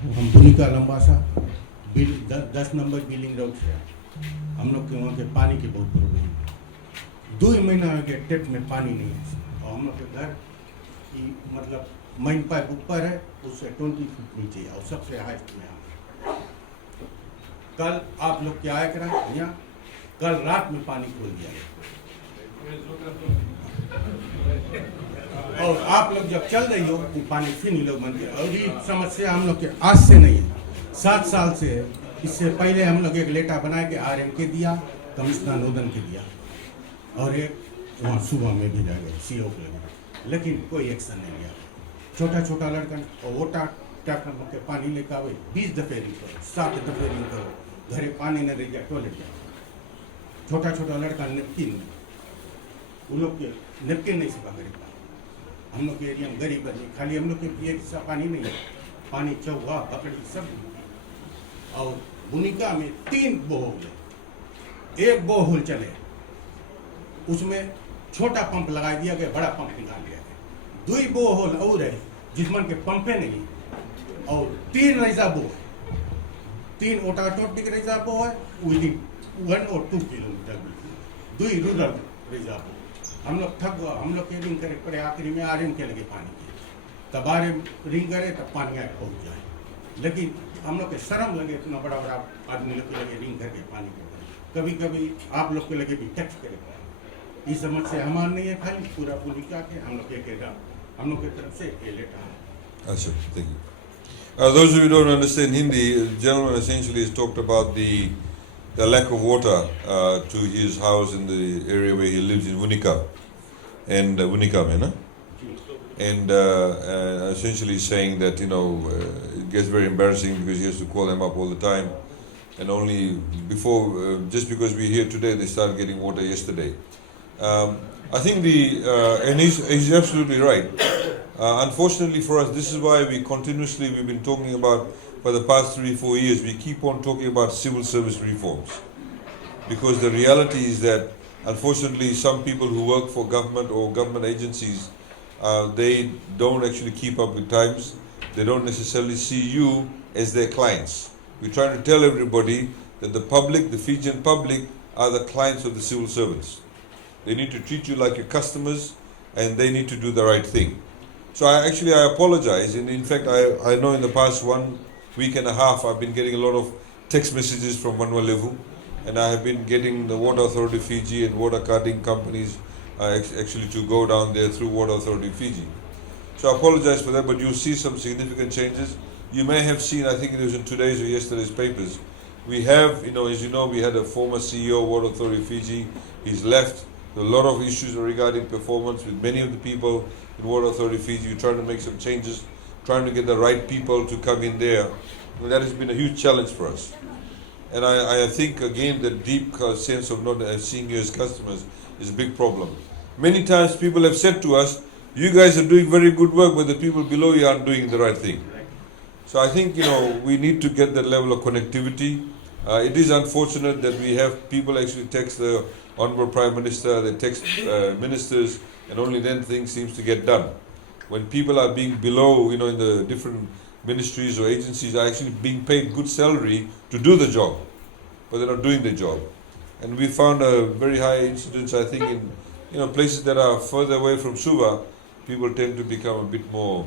हम भूमिका लंबा सा 10 नंबर बिलिंग रोड से हम लोग के वहाँ के पानी की बहुत प्रॉब्लम है। 2 महीना के टेप में पानी नहीं है और हम लोग के घर की मतलब मेन पाइप ऊपर है, उससे 20 फीट नीचे है और सबसे हाइस्ट में है। कल आप लोग क्या आया करा यहाँ, कल रात में पानी खोल दिया और आप लोग जब चल रही हो वो पानी फिर नहीं लोग बन गया। और ये समस्या हम लोग के आज से नहीं है, 7 साल से है। इससे पहले हम लोग एक लेटर बना के RM के दिया, कमिश्नर नोदन के दिया और एक वहाँ सुबह में भी जा गए CO के लगे, लेकिन कोई एक्शन नहीं लिया। छोटा छोटा लड़का और वोटा ट्रैक्टर में के पानी लेकर आवे, 20 दफे रिंग करो, 7 दफे रिंग करो, घरे पानी नहीं रह गया टॉयलेट जाओ। छोटा छोटा लड़का नेपकिन नहीं, वो लोग के नेपकिन नहीं सिपा गरीब। हम लोग के एरिया में गरीब है, खाली हम लोग के पिए सा पानी नहीं है, पानी चौवा पकड़ी सब। और भूमिका में 3 बोहोल है, एक बोहोल चले उसमें छोटा पंप लगा दिया गया, बड़ा पंप निकाल दिया गया। 2 बोहोल और है जिसमें के पंपे नहीं और 3 रैजा बो है, 3 ऑटोमेटिक रैजा बो है विदिन 1 और 2 किलोमीटर में, 2 रूरल रैजा बो। हम लोग थक गए, हम लोग के रिंग करे पड़े, आखिरी में RM के लगे पानी के, तब RM रिंग करे तब पानी आए पहुँच जाए। लेकिन हम लोग के शर्म लगे, इतना बड़ा बड़ा आदमी लोग के लगे रिंग करके पानी के, कभी कभी आप लोग के लगे भी टैक्स करे। ये समस्या हमार नहीं है, खाली पूरा भूमिका के हम लोग के हम लोग की तरफ से ये लेटर है। Achha, thank you. Those of you who don't understand Hindi, the gentleman essentially has talked about the lack of water to his house in the area where he lives in Wunika and Wunika, na? And essentially saying that it gets very embarrassing because he has to call them up all the time, and only before just because we're here today they started getting water yesterday. I think and he's absolutely right. Unfortunately for us, this is why we've been talking about for the past 3-4 years, we keep on talking about civil service reforms. Because the reality is that, unfortunately, some people who work for government or government agencies, they don't actually keep up with times. They don't necessarily see you as their clients. We're trying to tell everybody that the public, the Fijian public, are the clients of the civil servants. They need to treat you like your customers, and they need to do the right thing. So I apologize, and in fact I know in the past 1 week and a half I've been getting a lot of text messages from Manwalevu, and I have been getting the Water Authority Fiji and water cutting companies actually to go down there through Water Authority Fiji. So I apologize for that, but you'll see some significant changes. You may have seen, I think it was in today's or yesterday's papers, we have, as you know, we had a former CEO of Water Authority Fiji. He's left. There are a lot of issues regarding performance with many of the people in Water Authority Fiji. We're trying to make some changes, trying to get the right people to come in there. And that has been a huge challenge for us. And I think, again, the deep sense of not seeing you as customers is a big problem. Many times people have said to us, you guys are doing very good work, but the people below you aren't doing the right thing. So I think, we need to get that level of connectivity. It is unfortunate that we have people actually text the Honorable Prime Minister, they text ministers, and only then things seems to get done. When people are being below, in the different ministries or agencies are actually being paid good salary to do the job, but they're not doing the job. And we found a very high incidence, I think, in places that are further away from Suva, people tend to become a bit more,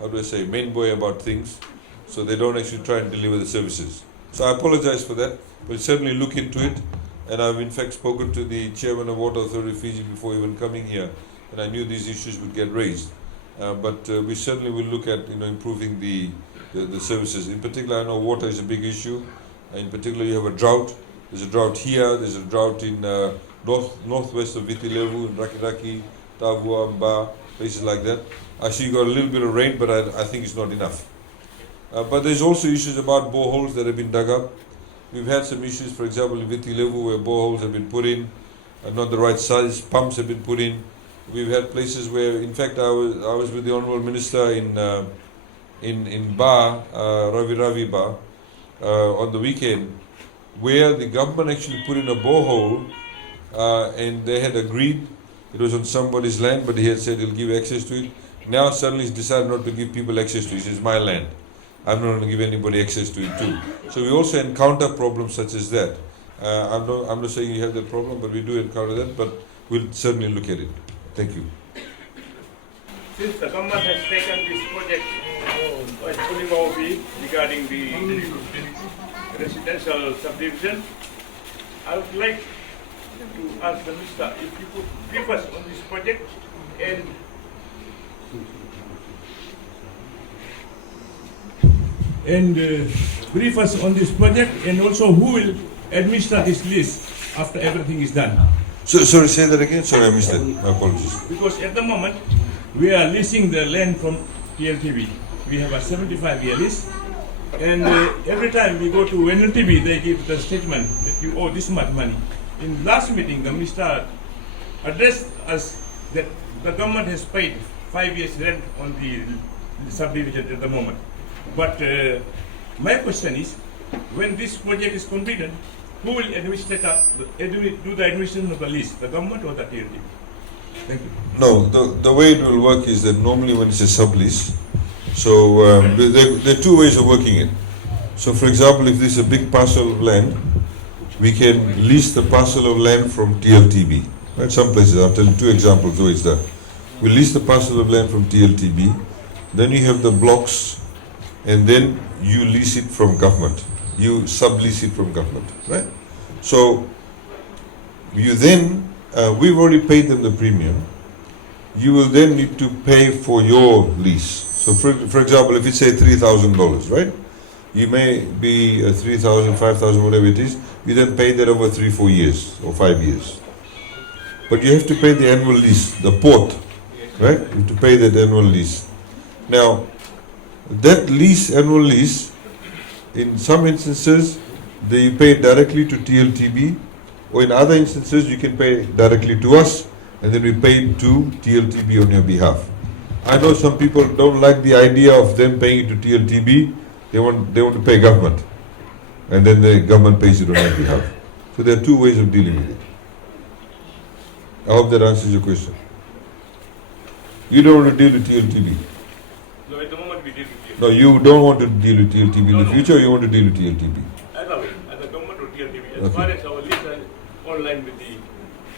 main boy about things, so they don't actually try and deliver the services. So I apologize for that. We'll certainly look into it. And I've in fact spoken to the chairman of Water Authority Fiji before even coming here, and I knew these issues would get raised. But we certainly will look at improving the services. In particular, I know water is a big issue. In particular, you have a drought. There's a drought here. There's a drought in northwest of Vitilevu, in Rakiraki, Tavua, Mba, places like that. Actually, you got a little bit of rain, but I think it's not enough. But there's also issues about boreholes that have been dug up. We've had some issues, for example, in Vitilevu, where boreholes have been put in, not the right size, pumps have been put in. We've had places where, in fact, I was with the Honourable Minister in Ba, Ravi Ba, on the weekend, where the government actually put in a borehole, and they had agreed it was on somebody's land, but he had said he'll give access to it. Now suddenly he's decided not to give people access to it. It's my land. I'm not going to give anybody access to it too. So we also encounter problems such as that. I'm not saying you have that problem, but we do encounter that, but we'll certainly look at it. Thank you. Since the government has taken this project by pulling over regarding the residential subdivision, I would like to ask the Minister if you could brief us on this project and brief us on this project, and also who will administer this list after everything is done. So, sorry, say that again. Sorry, I missed it. My apologies. Because at the moment, we are leasing the land from TLTB. We have a 75-year lease. And every time we go to NLTB, they give the statement that you owe this much money. In last meeting, the minister addressed us that the government has paid 5 years rent on the subdivision at the moment. But my question is, when this project is completed, who will do the administration of the lease, the government or the TLTB? Thank you. No, the way it will work is that normally when it's a sublease, so there are two ways of working it. So for example, if this is a big parcel of land, we can lease the parcel of land from TLTB. Right? Some places, I'll tell you two examples the way it's done. We lease the parcel of land from TLTB, then you have the blocks, and then you lease it from government. You sublease it from government, right? So you then, we've already paid them the premium. You will then need to pay for your lease. So for example, if it's say $3,000, right? You may be 3,000, 5,000, whatever it is. You then pay that over 3-4 years or 5 years. But you have to pay the annual lease, the port, right? You have to pay that annual lease. Now, that lease, annual lease, in some instances, they pay directly to TLTB, or in other instances, you can pay directly to us, and then we pay to TLTB on your behalf. I know some people don't like the idea of them paying it to TLTB. They want to pay government, and then the government pays it on their behalf. So there are two ways of dealing with it. I hope that answers your question. You don't want to deal with TLTB. No, at the moment we deal with TLTB. No, you don't want to deal with TLTB in the future, or you want to deal with TLTB? Either way, as a government or TLTB, as Okay. far as our lease are online with the.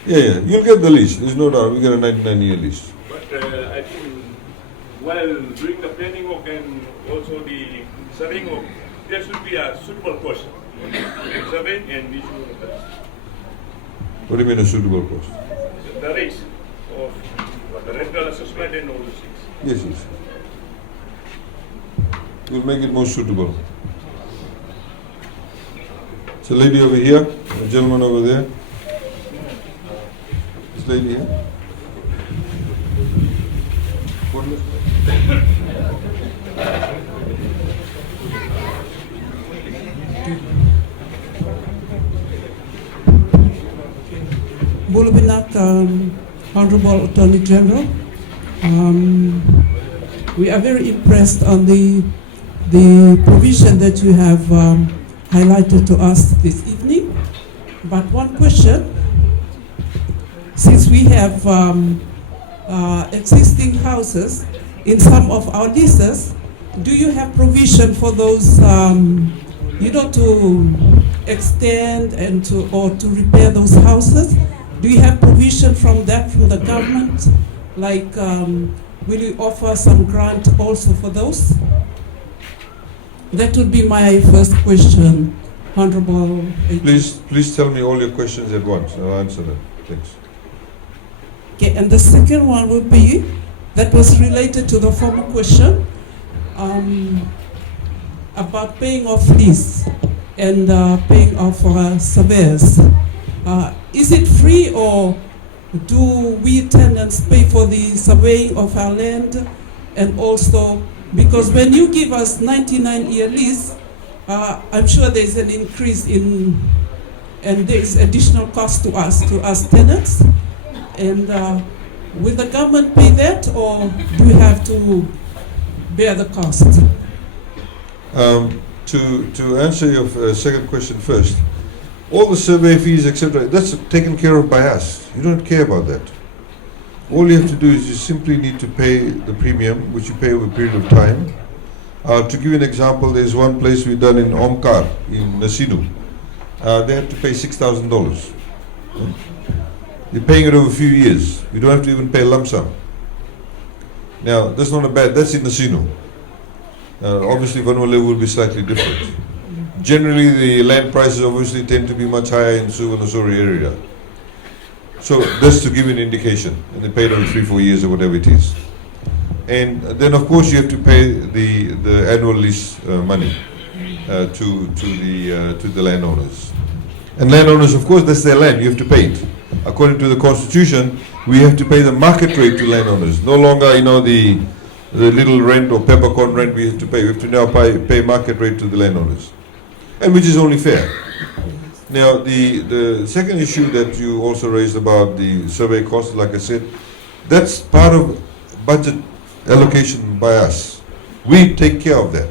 Yeah, you'll get the lease. There's no doubt. We get a 99-year lease. But I think while doing the planning work and also the surveying work, there should be a suitable cost. Survey and issue What do you mean a suitable cost? the rates of the rental assessment and all those things. Yes, yes. We'll make it more suitable. It's a lady over here, a gentleman over there. This lady here. What is Bulubinak, Honorable Attorney General, we are very impressed on the provision that you have highlighted to us this evening. But one question, since we have existing houses in some of our leases, do you have provision for those, to extend and to repair those houses? Do you have provision from that from the government? Like, will you offer some grant also for those? That would be my first question, Honorable. Please tell me all your questions at once. I'll answer them. Thanks. Okay, and the second one would be, that was related to the former question, about paying off lease and paying off surveyors. Is it free, or do we tenants pay for the surveying of our land? And also, because when you give us 99-year lease, I'm sure there's an increase in, and there's additional cost to us tenants. And will the government pay that, or do we have to bear the cost? To answer your second question first, all the survey fees, etc., that's taken care of by us. You don't care about that. All you have to do is you simply need to pay the premium, which you pay over a period of time. To give you an example, there's one place we've done in Omkar, in Nasinu. They have to pay $6,000. You're paying it over a few years. You don't have to even pay a lump sum. Now, that's not a bad, that's in Nasinu. Obviously, Vanwale will be slightly different. Generally, the land prices obviously tend to be much higher in Suvarnasuri area. So, just to give you an indication, and they paid over 3-4 years or whatever it is. And then, of course, you have to pay the annual lease money to the landowners. And landowners, of course, that's their land. You have to pay it. According to the Constitution, we have to pay the market rate to landowners. No longer, the little rent or peppercorn rent we have to pay. We have to now pay market rate to the landowners, and which is only fair. Now, the second issue that you also raised about the survey costs, like I said, that's part of budget allocation by us. We take care of that.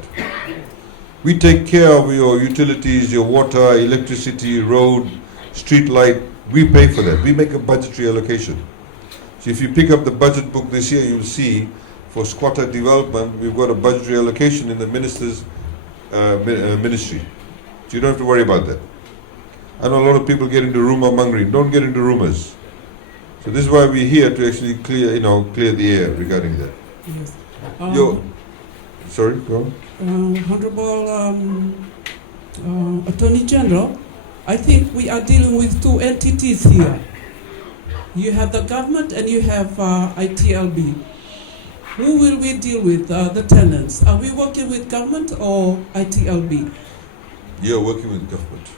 We take care of your utilities, your water, electricity, road, street light. We pay for that. We make a budgetary allocation. So if you pick up the budget book this year, you'll see for squatter development, we've got a budgetary allocation in the minister's ministry. So you don't have to worry about that. I know a lot of people get into rumor mongering. Don't get into rumors. So this is why we're here, to actually clear the air regarding that. Yes. Sorry, go on. Honorable Attorney General, I think we are dealing with two entities here. You have the government and you have ITLB. Who will we deal with, the tenants? Are we working with government or ITLB? You're working with government.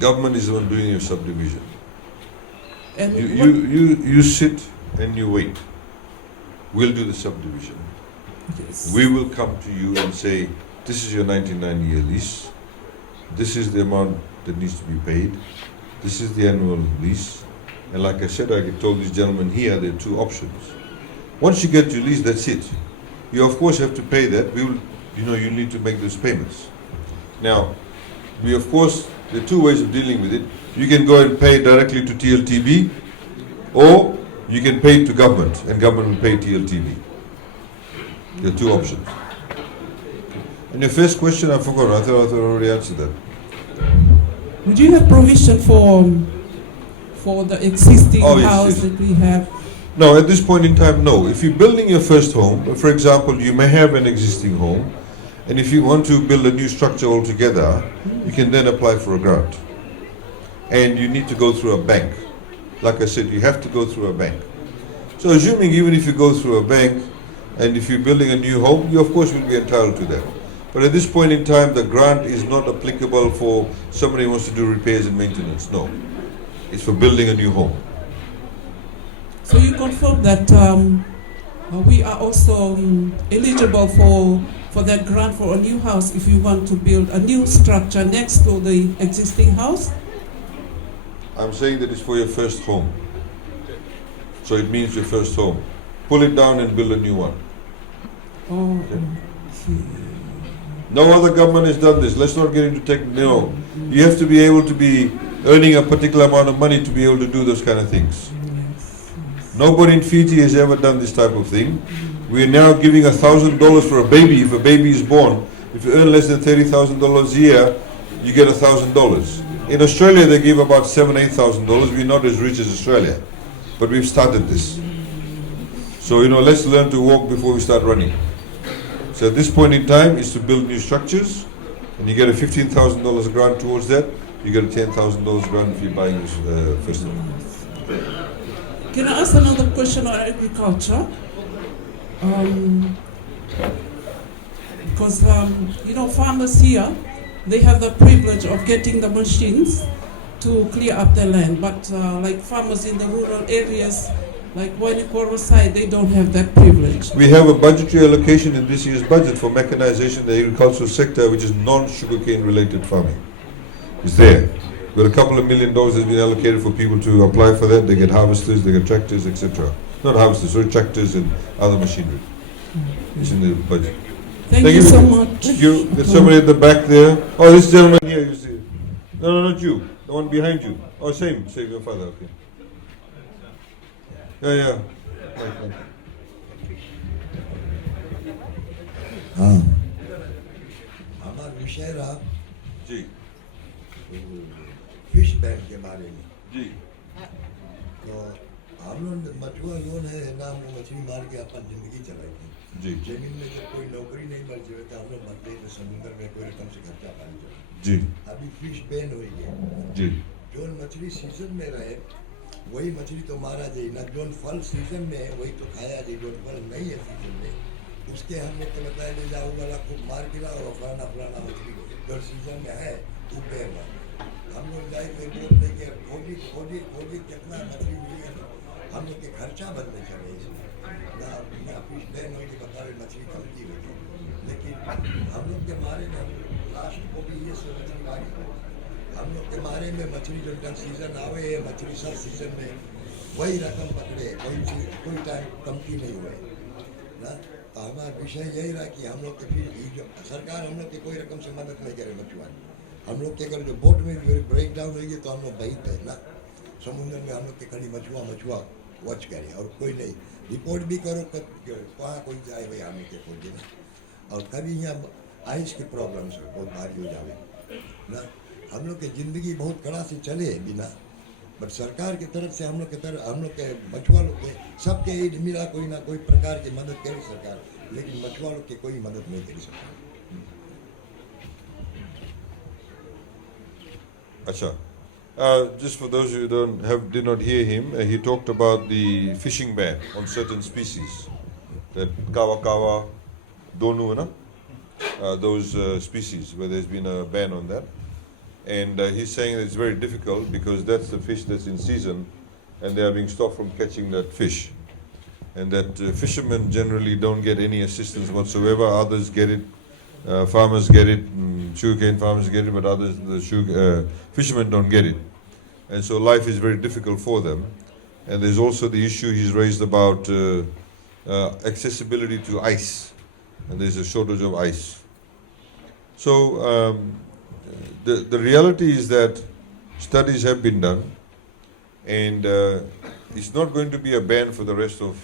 Government is the one doing your subdivision. And You sit and you wait. We'll do the subdivision. yes. We will come to you and say, this is your 99-year lease. This is the amount that needs to be paid. This is the annual lease. And like I said, I told this gentleman here, there are two options. Once you get your lease, that's it. You of course have to pay that. You need to make those payments. Now, we of course, there are two ways of dealing with it. You can go and pay directly to TLTB, or you can pay it to government, and government will pay TLTB. There are two options. And your first question, I forgot. I thought I already answered that. Would you have provision for the existing Oh, yes, house yes. that we have? No, at this point in time, no. If you're building your first home, for example, you may have an existing home, and if you want to build a new structure altogether, you can then apply for a grant. And you need to go through a bank. Like I said, you have to go through a bank. So assuming even if you go through a bank, and if you're building a new home, you of course will be entitled to that. But at this point in time, the grant is not applicable for somebody who wants to do repairs and maintenance. No. It's for building a new home. So you confirm that we are also eligible for that grant for a new house if you want to build a new structure next to the existing house? I'm saying that it's for your first home. So it means your first home. Pull it down and build a new one. Oh, Okay. No other government has done this. Let's not get into no. You have to be able to be earning a particular amount of money to be able to do those kind of things. yes. Nobody in Fiji has ever done this type of thing. We are now giving $1,000 for a baby. If a baby is born, if you earn less than $30,000 a year, you get $1,000. In Australia, they give about $7,000, $8,000. We're not as rich as Australia, but we've started this. So let's learn to walk before we start running. So at this point in time is to build new structures, and you get a $15,000 grant towards that. You get a $10,000 grant if you're buying this first home. Can I ask another question on agriculture? Because farmers here, they have the privilege of getting the machines to clear up their land, but like farmers in the rural areas, like Wainikoru side, they don't have that privilege. We have a budgetary allocation in this year's budget for mechanization in the agricultural sector, which is non-sugarcane related farming. It's there. With a couple of $1 million has been allocated for people to apply for that. They get harvesters, they get tractors, etc. Not harvesters, sorry, tractors and other machinery. It's in the budget. Thank you so much. Thank you. There's somebody at the back there. Oh, this gentleman here, you see. No, not you. The one behind you. Oh, same your father, okay. Yeah. Right. हाँ, हमारा विषय रहा जी fish bank के बारे में। जी तो हम लोग मछुआ लोन है ना, हम लोग मछली मार के अपन जिंदगी चलाई थी। जी जमीन में जब कोई नौकरी नहीं मिल जाए तो हम लोग मरते तो समुद्र में कोई रकम से खर्चा पानी चला। जी अभी फिश बैन हुई है, जी जो मछली सीजन में रहे वही मछली तो मारा जाए ना, जो फल सीजन में है वही तो खाया जाए, जो फल नहीं है सीजन में उसके हम लोग को बताया ले जाओ वाला खूब मार गिरा और फलाना फलाना मछली जो सीजन में है वो बैन हुआ। हम लोग जाए कोई बोट लेके खोजी खोजी खोजी कितना मछली मिली है, हम लोग के खर्चा बदले चले इसमें ना फिश बैन हुई तो बताओ मछली कमती हुई थी, लेकिन हम लोग के मारे में लास्ट को भी ये मछली मारी, हम लोग के मारे में मछली जो जब सीजन आवे है मछली सब सीजन में वही रकम पकड़े, कोई टाइम कमती नहीं हुए ना। तो हमारा विषय यही रहा कि हम लोग के फिर जो सरकार हम लोग की कोई रकम से मदद नहीं करे मछुआ, हम लोग के अगर जो बोट में भी ब्रेक डाउन होगी तो हम लोग बहित है ना, समुद्र में हम लोग के खाली मछुआ वॉच करे और कोई नहीं रिपोर्ट भी करो वहाँ कोई जाए भाई हम लोग के खोजे ना। और कभी यहाँ आइस की प्रॉब्लम से बहुत भारी हो जाए ना, हम लोग की ज़िंदगी बहुत कड़ा से चले बिना, बट सरकार की तरफ से हम लोग के मछुआ लोग के सबके ईद मिला कोई ना कोई प्रकार की मदद करे सरकार, लेकिन मछुआ लोग की कोई मदद नहीं करी सरकार। Acha. Just for those who did not hear him, he talked about the fishing ban on certain species, that kawa, donu, na? Those species where there's been a ban on that, and he's saying that it's very difficult because that's the fish that's in season, and they are being stopped from catching that fish, and that fishermen generally don't get any assistance whatsoever. Others get it. Farmers get it, sugarcane farmers get it, but others, fishermen don't get it. And so life is very difficult for them. And there's also the issue he's raised about accessibility to ice. And there's a shortage of ice. So the reality is that studies have been done, and it's not going to be a ban for the rest of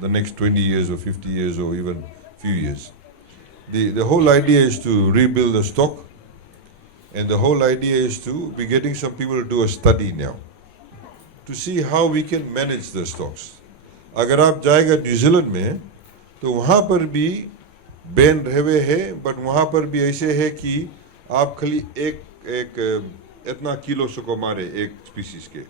the next 20 years or 50 years or even few years. The whole idea is to rebuild the stock, and the whole idea is to be getting some people to do a study now to see how we can manage the stocks. अगर आप जाएगा New Zealand में तो वहाँ पर भी ban रहे हैं, बट वहाँ पर भी ऐसे है कि आप खाली एक इतना किलो सको मारे एक स्पीसीज के,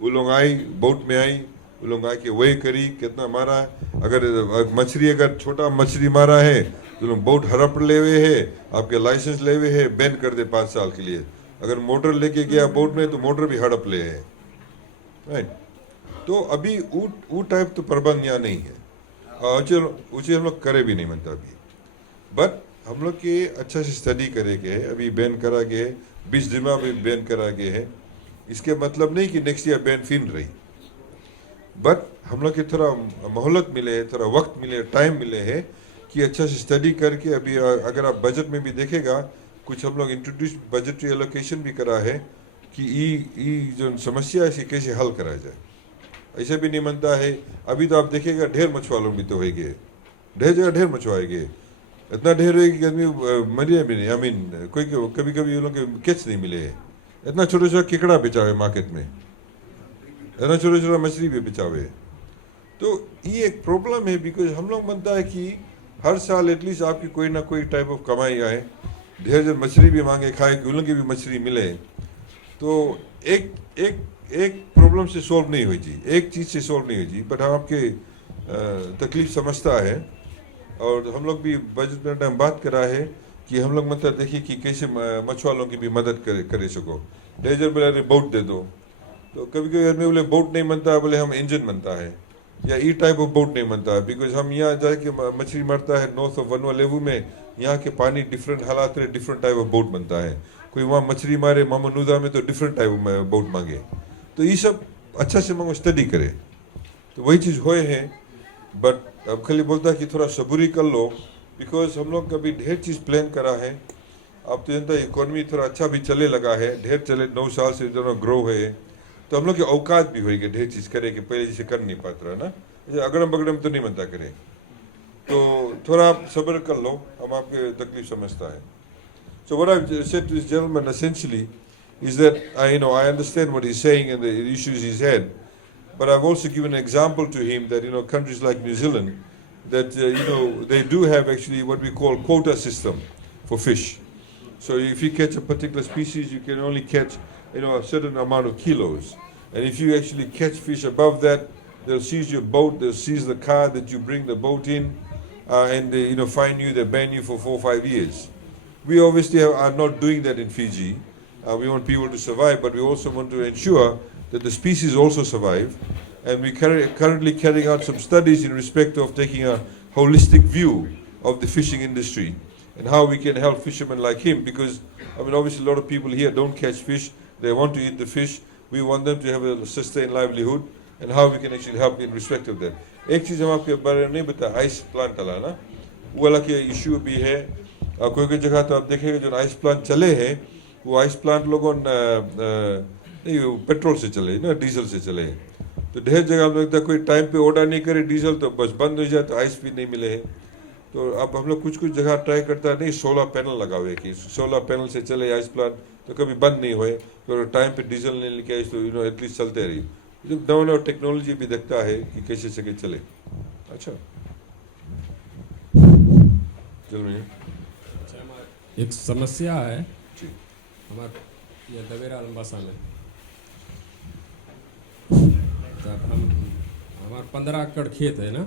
वो लोग आई बोट में आई, वो लोग आके वही करी कितना मारा। अगर मछली अगर छोटा मछली मारा है तो लोग बोट हड़प ले हुए है, आपके लाइसेंस ले हुए है, बैन कर दे 5 साल के लिए। अगर मोटर लेके गया बोट में तो मोटर भी हड़प ले है, राइट। तो अभी वो टाइप तो प्रबंध यहाँ नहीं है, ऊँचे हम लोग करे भी नहीं मनता अभी, बट हम लोग के अच्छा से स्टडी करे के है। अभी बैन करा गए 20 दिन में भी बैन करा गए है, इसके मतलब नहीं कि नेक्स्ट ईयर बैन फिर रही, बट हम लोग के थोड़ा मोहलत मिले, थोड़ा वक्त मिले, टाइम मिले है कि अच्छा से स्टडी करके। अभी अगर आप बजट में भी देखेगा कुछ हम लोग इंट्रोड्यूस बजटरी एलोकेशन भी करा है कि ये जो समस्या है इसे कैसे हल करा जाए। ऐसे भी नहीं मनता है, अभी तो आप देखेगा ढेर मछुआरों भी तो हो गए, ढेर जगह ढेर मछुआए गए, इतना ढेर है कि आदमी मरिया भी नहीं। आई मीन कोई कभी कभी लोग के कैच नहीं मिले है, इतना छोटा छोटा केकड़ा बेचावे मार्केट में, इतना छोटा छोटा मछली भी बेचावे। तो ये एक प्रॉब्लम है, बिकॉज हम लोग बनता है कि हर साल एटलीस्ट आपकी कोई ना कोई टाइप ऑफ कमाई आए, ढेर जन मछली भी मांगे खाए कि उन लोग की भी मछली मिले, तो एक प्रॉब्लम से सॉल्व नहीं हुई जी, एक चीज़ से सॉल्व नहीं हुई जी, बट हम आपके तकलीफ समझता है। और हम लोग भी बजट में टाइम बात करा है कि हम लोग मतलब देखिए कि कैसे मछुआरों की भी मदद करे सको। ढेर जन बोले बोट दे दो, तो कभी कभी आदमी बोले बोट नहीं बनता है, बोले हम इंजन बनता है, या ई टाइप ऑफ बोट नहीं बनता है, बिकॉज हम यहाँ जाके मछली मरता है नॉर्थ ऑफ वनवा लेवू में, यहाँ के पानी डिफरेंट हालात में डिफरेंट टाइप ऑफ बोट बनता है। कोई वहाँ मछली मारे मामनूदा में तो डिफरेंट टाइप ऑफ बोट मांगे, तो ये सब अच्छा से मांगो स्टडी करे, तो वही चीज़ हुए हैं। बट अब खाली बोलता है कि थोड़ा सबूरी कर लो, बिकॉज हम लोग कभी ढेर चीज़ प्लान करा है। अब तो जनता इकोनॉमी थोड़ा अच्छा भी चले लगा है, ढेर चले 9 साल से जो ग्रो है, तो हम लोग की औकात भी होगी ढेर चीज़ करे कि पहले जैसे कर नहीं पाता रहा ना, जैसे अगड़म बगड़म तो नहीं बनता करे। तो थोड़ा आप सब्र कर लो, हम आपके तकलीफ समझता है. So what I've said to this gentleman essentially is that I understand what he's saying and the issues he's had, but I've also given an example to him that countries like New Zealand, that they do have actually what we call quota system for fish. So if you catch a particular species, you can only catch a certain amount of kilos, and if you actually catch fish above that, they'll seize your boat, they'll seize the car that you bring the boat in, and they fine you, they ban you for 4 or 5 years. We obviously are not doing that in Fiji. We want people to survive, but we also want to ensure that the species also survive. And we currently carrying out some studies in respect of taking a holistic view of the fishing industry and how we can help fishermen like him. Because obviously a lot of people here don't catch fish; they want to eat the fish. We want them to have a sustained livelihood, and how we can actually help in respect of that. एक चीज हम आपके बारे में नहीं बताया, ice plant वाला ना, वो वाला के इश्यू भी है. कोई कोई जगह तो आप देखेंगे जो आइस प्लांट चले हैं, वो आइस प्लांट लोगों नहीं पेट्रोल से चले ना, डीजल से चले. तो ढेर जगह हम लगता है कोई टाइम पे ऑर्डर नहीं करे डीजल तो बस बंद हो जाए, तो आइस भी नहीं मिले हैं. तो अब हम लोग कुछ कुछ जगह ट्राई करता है, नहीं सोलर पैनल लगावे कि सोलर पैनल से चले आइस प्लांट, तो कभी बंद नहीं हुए. तो टाइम पे डीजल नहीं लेके आइस तो एटलीस्ट चलते रही. जब नवा टेक्नोलॉजी भी देखता है कि कैसे सके चले. अच्छा चलो एक समस्या है हमारे ये दवेरा लंबासा में. तो हमारे 15 एकड़ खेत है ना,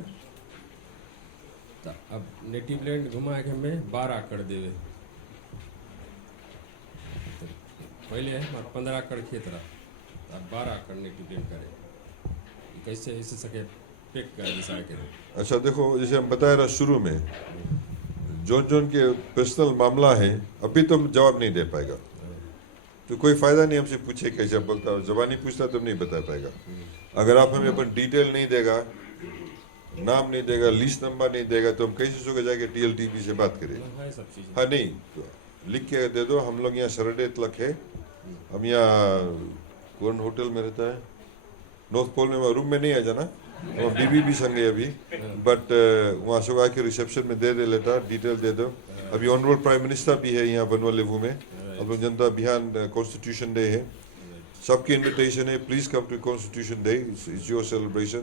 तो अब नेटिव लैंड घुमा के हमें 12 एकड़ देवे. तो पहले हमारे 15 एकड़ खेत रहा, अब 12 एकड़ नेटिव लैंड करे. कैसे इसे सके पेक कर डिसाइड करें. अच्छा देखो, जैसे हम बताया रहा शुरू में, जोन के पर्सनल मामला है, अभी तो जवाब नहीं दे पाएगा. तो कोई फ़ायदा नहीं हमसे पूछे कैसे बोलता हो, जबानी पूछता तो नहीं बता पाएगा. अगर आप हमें अपन डिटेल नहीं देगा, नाम नहीं देगा, लिस्ट नंबर नहीं देगा, तो हम कैसे सोचे जाके TLTB से बात करें. हाँ नहीं तो लिख के दे दो. हम लोग यहाँ सरडे तलक है, हम यहाँ कौन होटल में रहता है, नॉर्थ पोल में, रूम में नहीं आ जाना, और बीबी भी संग है अभी, बट वहाँ से आके रिसेप्शन में दे लेटर, डिटेल दे दो. अभी ऑनरेबल प्राइम मिनिस्टर भी है यहाँ वनवालेवू में. अब लोग जनता अभियान कॉन्स्टिट्यूशन डे है, सबकी इन्विटेशन है, please come to constitution day, it's your celebration.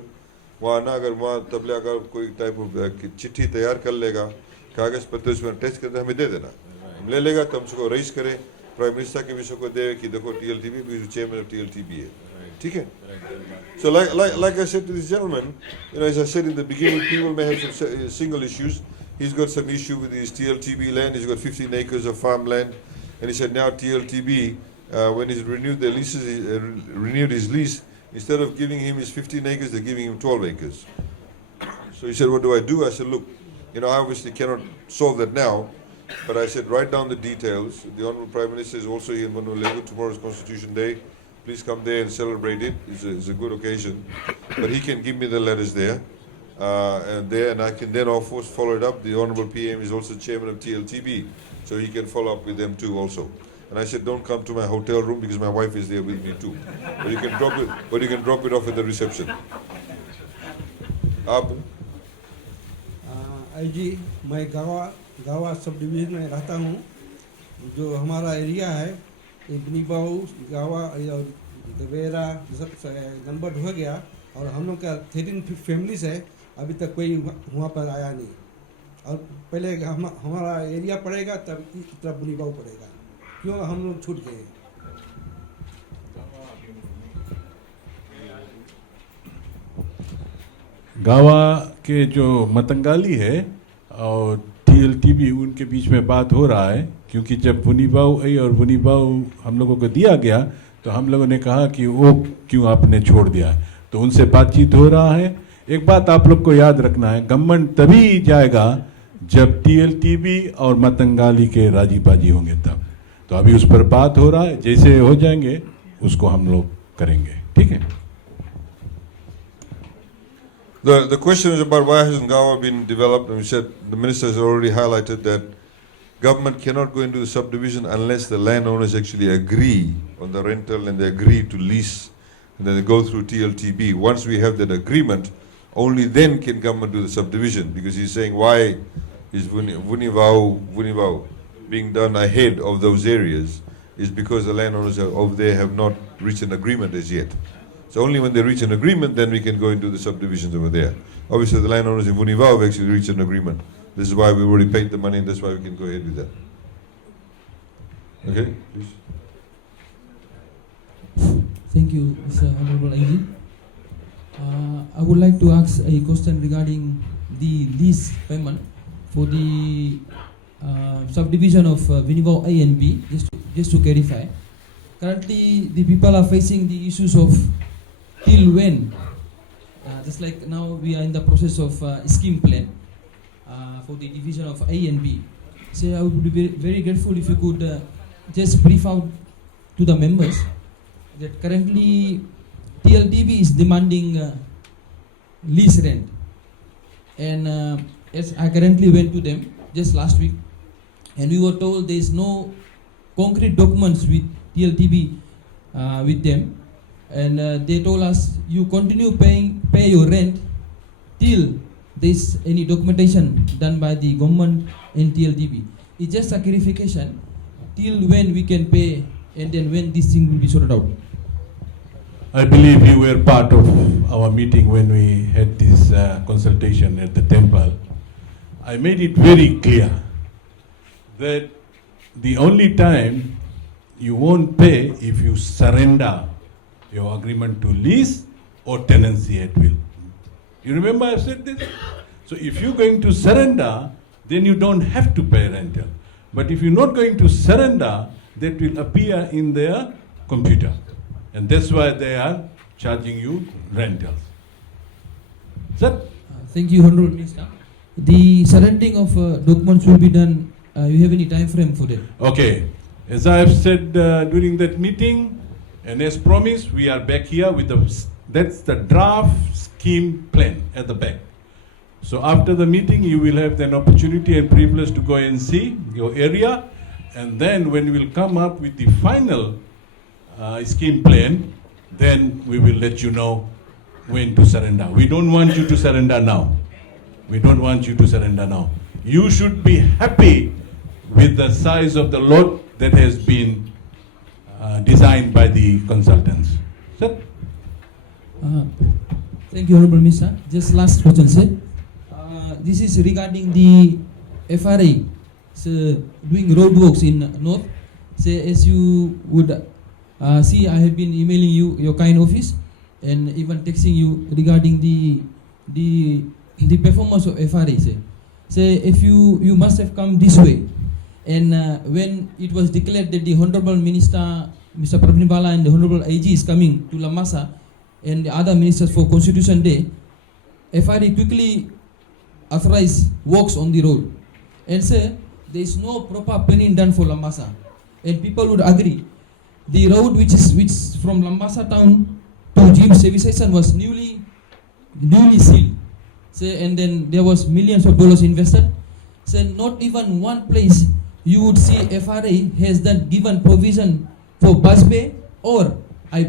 वहाँ ना अगर वहाँ तबले अगर कोई टाइप ऑफ चिट्ठी तैयार कर लेगा, कागज़ पत्र उसमें अटैच करके हमें दे देना, हम ले लेगा, तो हम उसको रईस करें, प्राइम मिनिस्टर के भी को दे कि देखो TLTB भी चेयरमैन ऑफ TLTB है. ठीक है. So like I said to this gentleman, as I said in the beginning, people may have some single issues. He's got some issue with his TLTB land. He's got 15 acres of farmland, and he said now TLTB, when he's renewed the leases, renewed his lease, instead of giving him his 15 acres, they're giving him 12 acres. So he said, what do I do? I said, look, I obviously cannot solve that now, but I said, write down the details. The Honorable Prime Minister is also here in Honolulu. Tomorrow is Constitution Day. Please come there and celebrate it. It's a good occasion. But he can give me the letters there, and I can then, of course, follow it up. The Honorable PM is also chairman of TLTB, so he can follow up with them too also. And I said, don't come to my hotel room because my wife is there with me too. But you can drop it off at the reception. Up. जी मैं गावा sub division में रहता हूँ. जो हमारा area है, बनीबाऊ, गावा, दवेरा सब नंबर हो गया, और हम लोग का 13 फैमिलीज है. अभी तक कोई वहाँ पर आया नहीं, और पहले हमारा एरिया पड़ेगा तब तरफ बनीबाऊ पड़ेगा. क्यों हम लोग छूट गए. गावा के जो मतंगाली है और TLTB, उनके बीच में बात हो रहा है, क्योंकि जब बुनीबाऊ आई और बुनीबाऊ हम लोगों को दिया गया तो हम लोगों ने कहा कि वो क्यों आपने छोड़ दिया, तो उनसे बातचीत हो रहा है. एक बात आप लोग को याद रखना है, गवर्नमेंट तभी जाएगा जब TLTB और मतंगाली के राजी बाजी होंगे तब. तो अभी उस पर बात हो रहा है, जैसे हो जाएंगे उसको हम लोग करेंगे. ठीक है. The question is about why hasn't Gawa been developed, and we said the minister has already highlighted that government cannot go into the subdivision unless the landowners actually agree on the rental and they agree to lease, and then they go through TLTB. Once we have that agreement, only then can government do the subdivision, because he's saying why is Vunivau being done ahead of those areas is because the landowners over there have not reached an agreement as yet. So only when they reach an agreement, then we can go into the subdivisions over there. Obviously, the landowners in Vunivau have actually reached an agreement. This is why we've already paid the money, and that's why we can go ahead with that. Okay, please. Thank you, Mr. Honorable IG. I would like to ask a question regarding the lease payment for the subdivision of Vunivau A and B, just to clarify. Currently, the people are facing the issues of till when. Just like now, we are in the process of scheme plan for the division of A and B. So I would be very grateful if you could just brief out to the members that currently TLTB is demanding lease rent, and as I currently went to them just last week, and we were told there is no concrete documents with TLTB with them, and they told us you continue pay your rent till there is any documentation done by the government and TLTB. It's just a clarification till when we can pay, and then when this thing will be sorted out. I believe you were part of our meeting when we had this consultation at the temple. I made it very clear that the only time you won't pay if you surrender your agreement to lease or tenancy at will. You remember I said this? So if you're going to surrender, then you don't have to pay rental. But if you're not going to surrender, that will appear in their computer. And that's why they are charging you rentals. Sir? Thank you, Honorable Minister. The surrendering of documents will be done. You have any time frame for that? Okay. As I have said during that meeting, and as promised, we are back here with that's the draft scheme plan at the back. So after the meeting, you will have an opportunity and privilege to go and see your area, and then when we will come up with the final scheme plan, then we will let you know when to surrender. We don't want you to surrender now. We don't want you to surrender now. You should be happy with the size of the lot that has been designed by the consultants. Sir? Thank you, Honorable Minister. Just last question, sir. This is regarding the FRA doing road works in North. Say, as you would see, I have been emailing you, your kind office, and even texting you regarding the performance of FRA. Say, if you must have come this way, and when it was declared that the Honorable Minister, Mr. Pravin Bala, and the Honorable AG is coming to Lamasa, and the other ministers for Constitution Day, FRA quickly authorized works on the road. And say, there is no proper planning done for Lamasa. And people would agree. The road which from Lamasa town to James Service Station was newly sealed. Say, and then there was millions of dollars invested. Say, not even one place you would see FRA has done given provision for bus bay or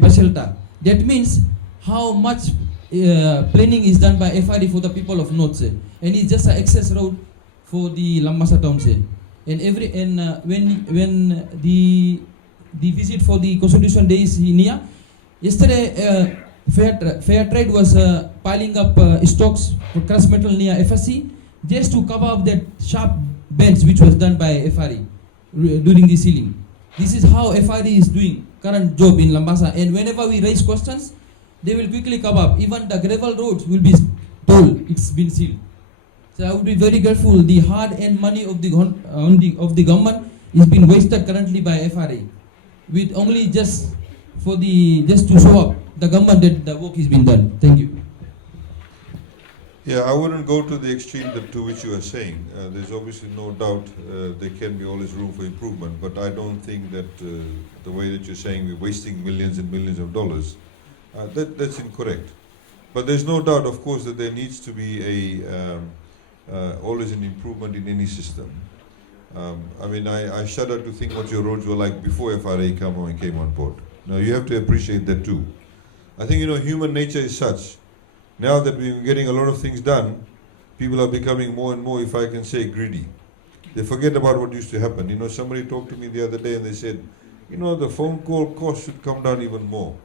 bus shelter. That means how much planning is done by FRA for the people of North. Say. And it's just an access road for the Lamasa town. Say. And when the visit for the Constitution Day is near, yesterday Fair Trade was piling up stocks for crush metal near FSC just to cover up that sharp bends which was done by FRA during the sealing. This is how FRA is doing current job in Lamasa, and whenever we raise questions, they will quickly cover up. Even the gravel roads will be told it's been sealed. So I would be very grateful. The hard-earned money of the government is being wasted currently by FRA, with only just to show up the government that the work is being done. Thank you. Yeah, I wouldn't go to the extreme to which you are saying. There's obviously no doubt there can be always room for improvement, but I don't think that the way that you're saying we're wasting millions and millions of dollars, that's incorrect. But there's no doubt, of course, that there needs to be always an improvement in any system. I mean, I shudder to think what your roads were like before FRA came on board. Now, you have to appreciate that too. I think, human nature is such Now that we're getting a lot of things done, people are becoming more and more, if I can say, greedy. They forget about what used to happen. You know, somebody talked to me the other day and they said, you know, the phone call cost should come down even more.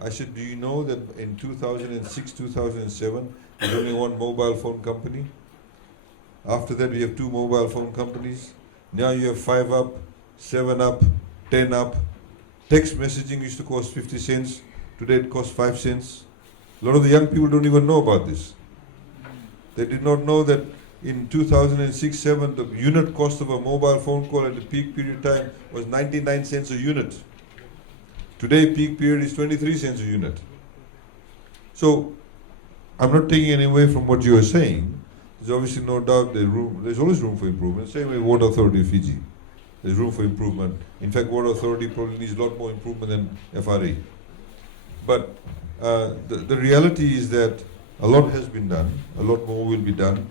I said, do you know that in 2006, 2007, there's only one mobile phone company? After that, we have 2 mobile phone companies. Now you have 5 up, 7 up, 10 up. Text messaging used to cost 50 cents. Today it costs 5 cents. A lot of the young people don't even know about this. They did not know that in 2006-07, the unit cost of a mobile phone call at the peak period time was 99 cents a unit. Today, peak period is 23 cents a unit. So, I'm not taking any away from what you are saying. There's obviously no doubt there's always room for improvement. Same way Water Authority of Fiji. There's room for improvement. In fact, Water Authority probably needs a lot more improvement than FRA. But the reality is that a lot has been done. A lot more will be done.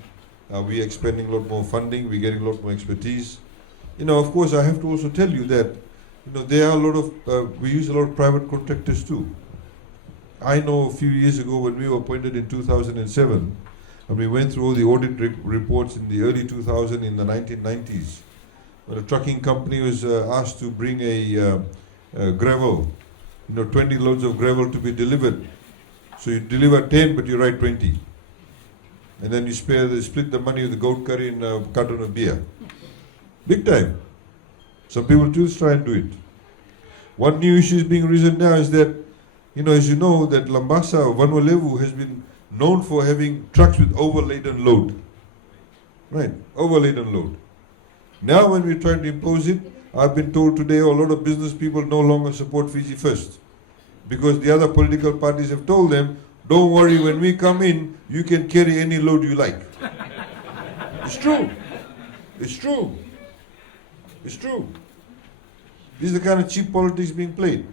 We're expending a lot more funding. We're getting a lot more expertise. You know, of course, I have to also tell you that, you know, there are a lot of, we use a lot of private contractors too. I know a few years ago when we were appointed in 2007, and we went through all the audit reports in the early 2000s, in the 1990s, when a trucking company was asked to bring a gravel, you know, 20 loads of gravel to be delivered. So you deliver 10, but you write 20. And then you split the money with the goat curry and a carton of beer. Big time. Some people still try and do it. One new issue is being risen now is that, you know, as you know, that Lambasa or Vanuatu has been known for having trucks with overladen load. Right, overladen load. Now when we're trying to impose it, I've been told today a lot of business people no longer support Fiji First. Because the other political parties have told them, don't worry, when we come in, you can carry any load you like. It's true. It's true. It's true. This is the kind of cheap politics being played.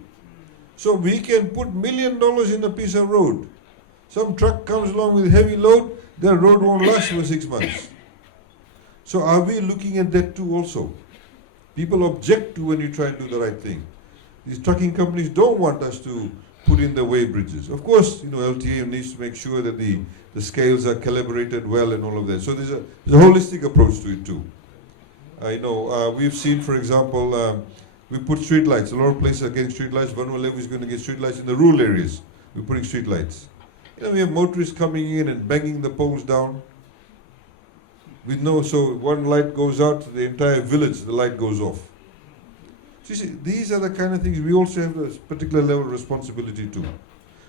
So we can put $1 million in a piece of road. Some truck comes along with heavy load, the road won't last for 6 months. So are we looking at that too also? People object to when you try and do the right thing. These trucking companies don't want us to put in the weigh bridges. Of course, you know, LTA needs to make sure that the scales are calibrated well and all of that. So there's a holistic approach to it too. I know, we've seen, for example, we put street lights. A lot of places are getting street lights. Vanuatu is going to get street lights in the rural areas. We're putting street lights. You know, we have motorists coming in and banging the poles down. So one light goes out, the entire village, the light goes off. So you see, these are the kind of things we also have a particular level of responsibility too.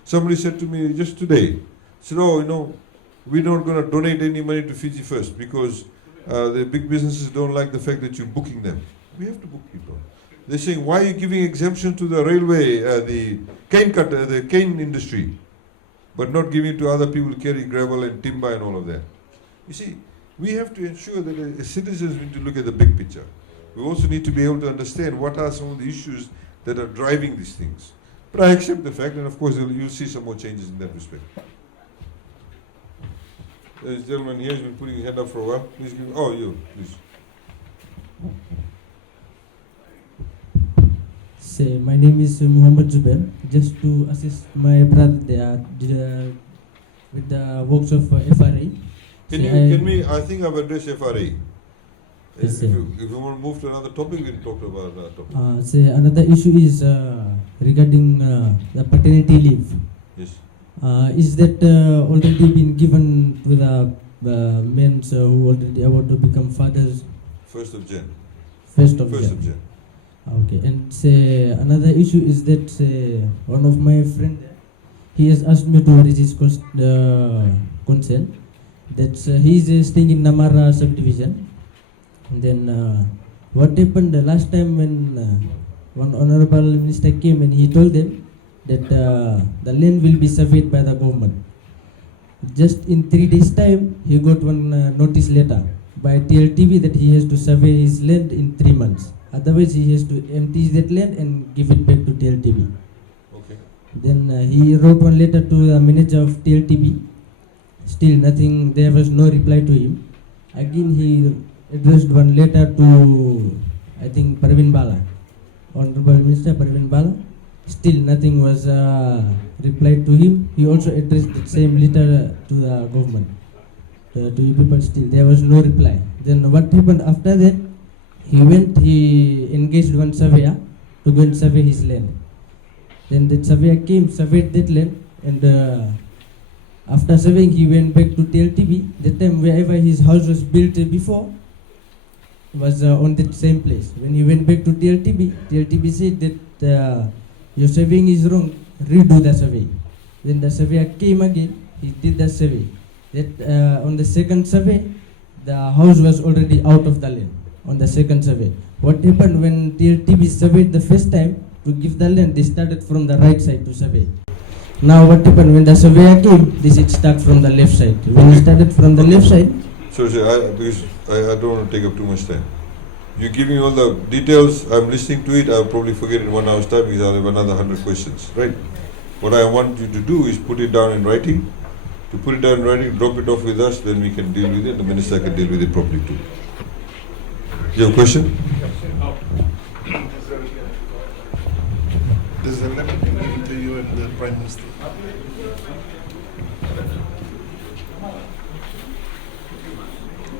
Somebody said to me just today, said, oh, you know, we're not going to donate any money to Fiji First because the big businesses don't like the fact that you're booking them. We have to book people. They're saying, why are you giving exemption to the railway, the cane industry, but not giving it to other people who carry gravel and timber and all of that? You see, we have to ensure that as citizens need to look at the big picture. We also need to be able to understand what are some of the issues that are driving these things. But I accept the fact, and of course you'll see some more changes in that respect. This gentleman here has been putting his hand up for a while. Please give me, oh, you, please. My name is Muhammad Zubair. Just to assist my brother there with the works of FRA. I think I've addressed FRA. Yes, if you want to move to another topic, we'll talk about that topic. Another issue is regarding the paternity leave. Yes. Is that already been given to the men who already about to become fathers? 1st of Jan. 1st of Jan. Okay, and another issue is that one of my friend, he has asked me to raise his concern that he is staying in Namara subdivision. And then what happened the last time when one honorable minister came and he told them that the land will be surveyed by the government. Just in 3 days time, he got one notice letter by TLTV that he has to survey his land in 3 months. Otherwise, he has to empty that land and give it back to TLTV. Okay. Then he wrote one letter to the manager of TLTV. Still nothing, there was no reply to him. Again, he addressed one letter to, I think, Parvin Bala, Honorable Minister Parvin Bala. Still nothing was replied to him. He also addressed the same letter to the government, to the people. Still there was no reply. Then what happened after that? He engaged one surveyor to go and survey his land. Then the surveyor came, surveyed that land, and after surveying he went back to TLTB. That time wherever his house was built before was on that same place. When he went back to TLTB said that your surveying is wrong, redo the survey. Then the surveyor came again, he did the survey. That on the second survey, the house was already out of the land on the second survey. What happened when TLTB surveyed the first time to give the land, they started from the right side to survey. Now what happened when the surveyor came, they said start from the left side. When he started from the left side, So, because I don't want to take up too much time. You give me all the details, I'm listening to it, I'll probably forget in 1 hour's time because I'll have another 100 questions, right? What I want you to do is put it down in writing. To put it down in writing, drop it off with us, then we can deal with it, the minister can deal with it properly too. You have a question? This is a letter given to you and the Prime Minister.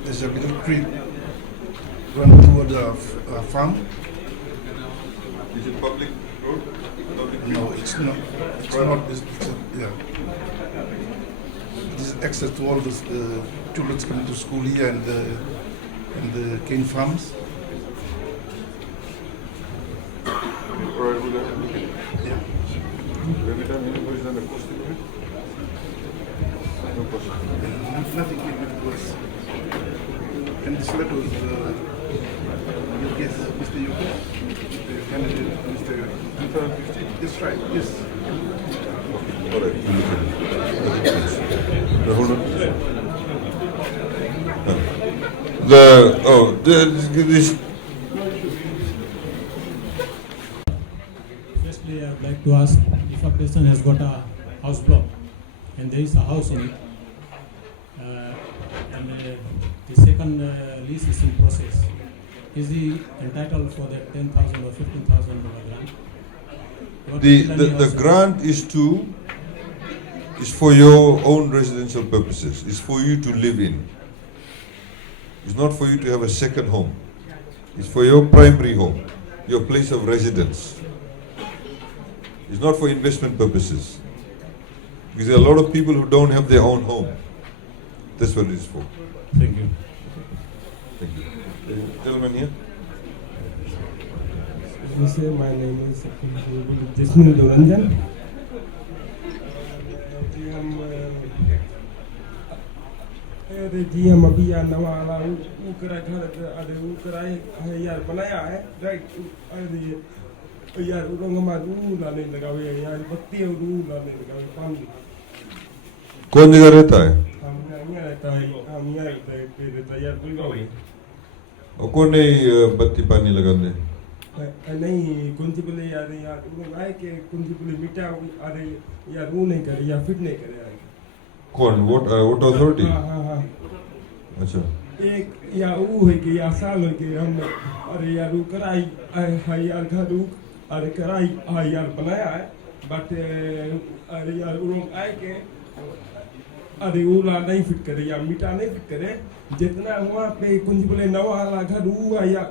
There's a little creek run toward the farm. Is it public road? No, it's not. It's not. Yeah. This is access to all the children coming to school here and the cane farms. Yeah. Every time anybody is on the coast, no question. Nothing came to us. And this letter was, yes, Mr. Yuko, the candidate, Mr. 2015. That's right, yes. All right, we'll look at it. Now, hold on. This. Firstly, I would like to ask if a person has got a house block and there is a house in it, and the second lease is in process, is he entitled for that 10,000 or 15,000 grant? The grant is for your own residential purposes. It's for you to live in. It's not for you to have a second home. It's for your primary home, your place of residence. It's not for investment purposes. Because there are a lot of people who don't have their own home. That's what it is for. Thank you. Thank you. Gentleman here. My name is Jasmine Doranjan. जी हम अभी यार नवा वाला वो करा घर अरे वो कराए है यार बनाया है राइट अरे यार वो लोग हमारे वो लाने लगा हुए यार बत्ती और वो लाने लगा हुए पानी कौन जगह रहता है? हम यहाँ रहता है यार कोई गाँव और कौन नहीं बत्ती पानी लगाने? नहीं कुंती बोले यार वो आए के कुंती बोले मिटा अरे यार वो नहीं करे या फिट नहीं करे कौन? what authority? हाँ अच्छा एक या वो है कि या साल है कि हम अरे यार वो कराई है यार घर वो अरे कराई है यार बनाया है बट अरे यार वो लोग आए के अरे वो ला नहीं फिट करे या मिटा नहीं फिट करे जितना वहाँ पे कुछ बोले नवा वाला घर वो है या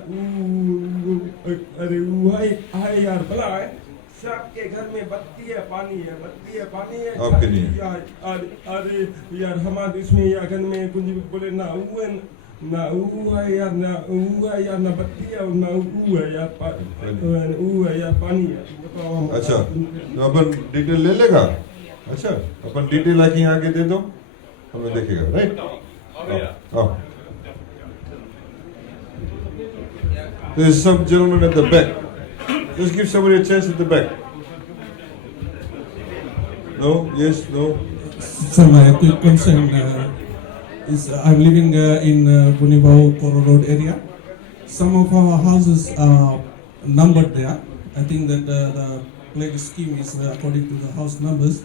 अरे वो है यार बना है सबके घर में बत्ती है पानी है आपके नहीं अरे यार हमारे इसमें या घर में कुछ बोले ना वो है ना बत्ती है और ना वो है यार पानी है बताओ हम अच्छा तो अपन डिटेल ले लेगा अच्छा अपन डिटेल आके यहाँ के दे दो हमें देखेगा right There is some gentleman at the back. Just give somebody a chance at the back. No? Yes? No? Sir, my quick question is I'm living in Bunibao Koro Road area. Some of our houses are numbered there. I think that the plague scheme is according to the house numbers,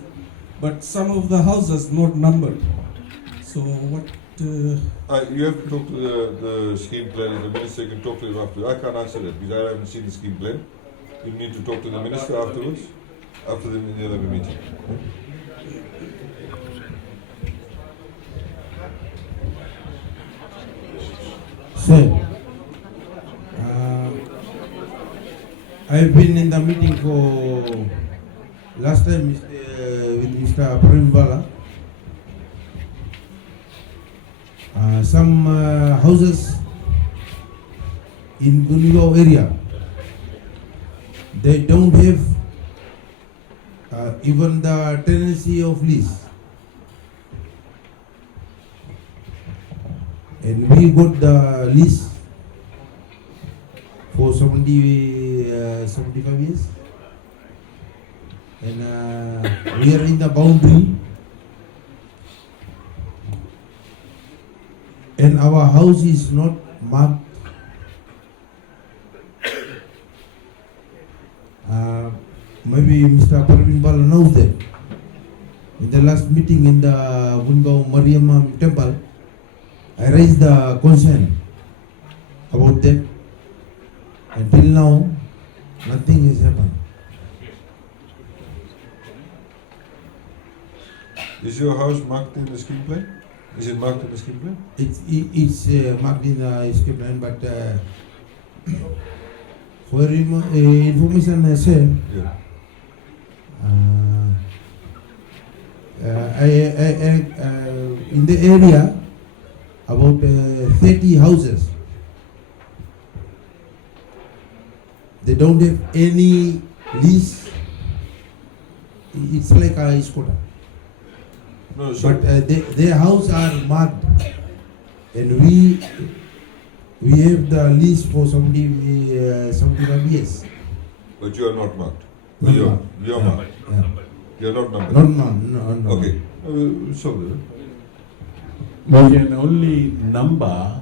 but some of the houses not numbered. So what? You have to talk to the scheme plan. The minister can talk to you after. I can't answer that because I haven't seen the scheme plan. You need to talk to the minister afterwards. after the Nilami meeting. Sir, I've been in the meeting for last time with Mr. Parimwala. Some houses in Gunigao area, they don't have even the tenancy of lease. And we got the lease for 75 years. And we are in the boundary. And our house is not marked. Maybe Mr. Parvin Bala knows that. In the last meeting in the Gunigao Mariamma temple, I raised the concern about that. Until now, nothing has happened. Is your house marked in the scheme plan? Is it marked in the scheme plan? It's marked in the scheme plan, but for information, sir, Yeah. in the area, about 30 houses, they don't have any lease. It's like a Skoda. No, so But their house are marked, and we have the lease for 75 years. but you are not marked. Not you are, marked. you are Yeah. marked. Yeah. You are not numbered. No. Okay. So We can only number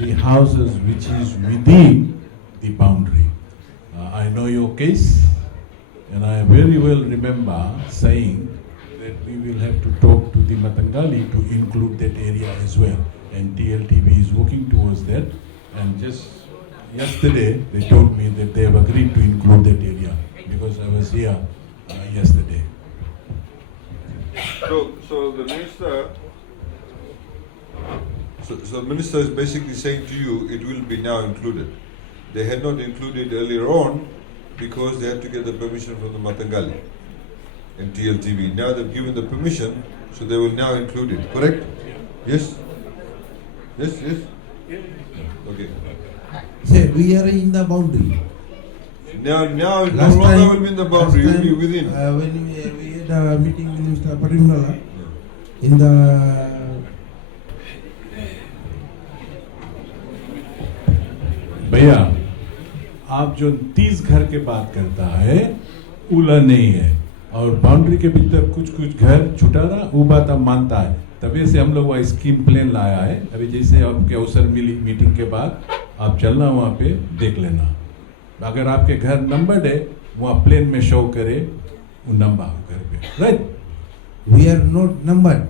the houses which is within the boundary. I know your case, and I very well remember saying that we will have to talk to the Matangali to include that area as well. And TLTB is working towards that. And just yesterday, they told me that they have agreed to include that area because I was here yesterday. So the minister. So the minister is basically saying to you, it will be now included. They had not included earlier on because they had to get the permission from the Matangali and TLTV. Now they've given the permission, so they will now include it. Correct? Yes. Yes. Okay. Sir, we are in the boundary. Now it no Last longer time- will be in the boundary. It will be last time, within. When we had a meeting with Mr. Parimwala in the भैया आप जो 30 घर के बात करता है उला नहीं है और बाउंड्री के भीतर कुछ घर छुटा रहा वो बात आप मानता है तभी से हम लोग वहाँ स्कीम प्लान लाया है अभी जैसे आपके अवसर मिली मीटिंग के बाद आप चलना वहाँ पे देख लेना अगर आपके घर नंबर्ड है वहाँ प्लेन में शो करे वो नंबर घर पे right we are not numbered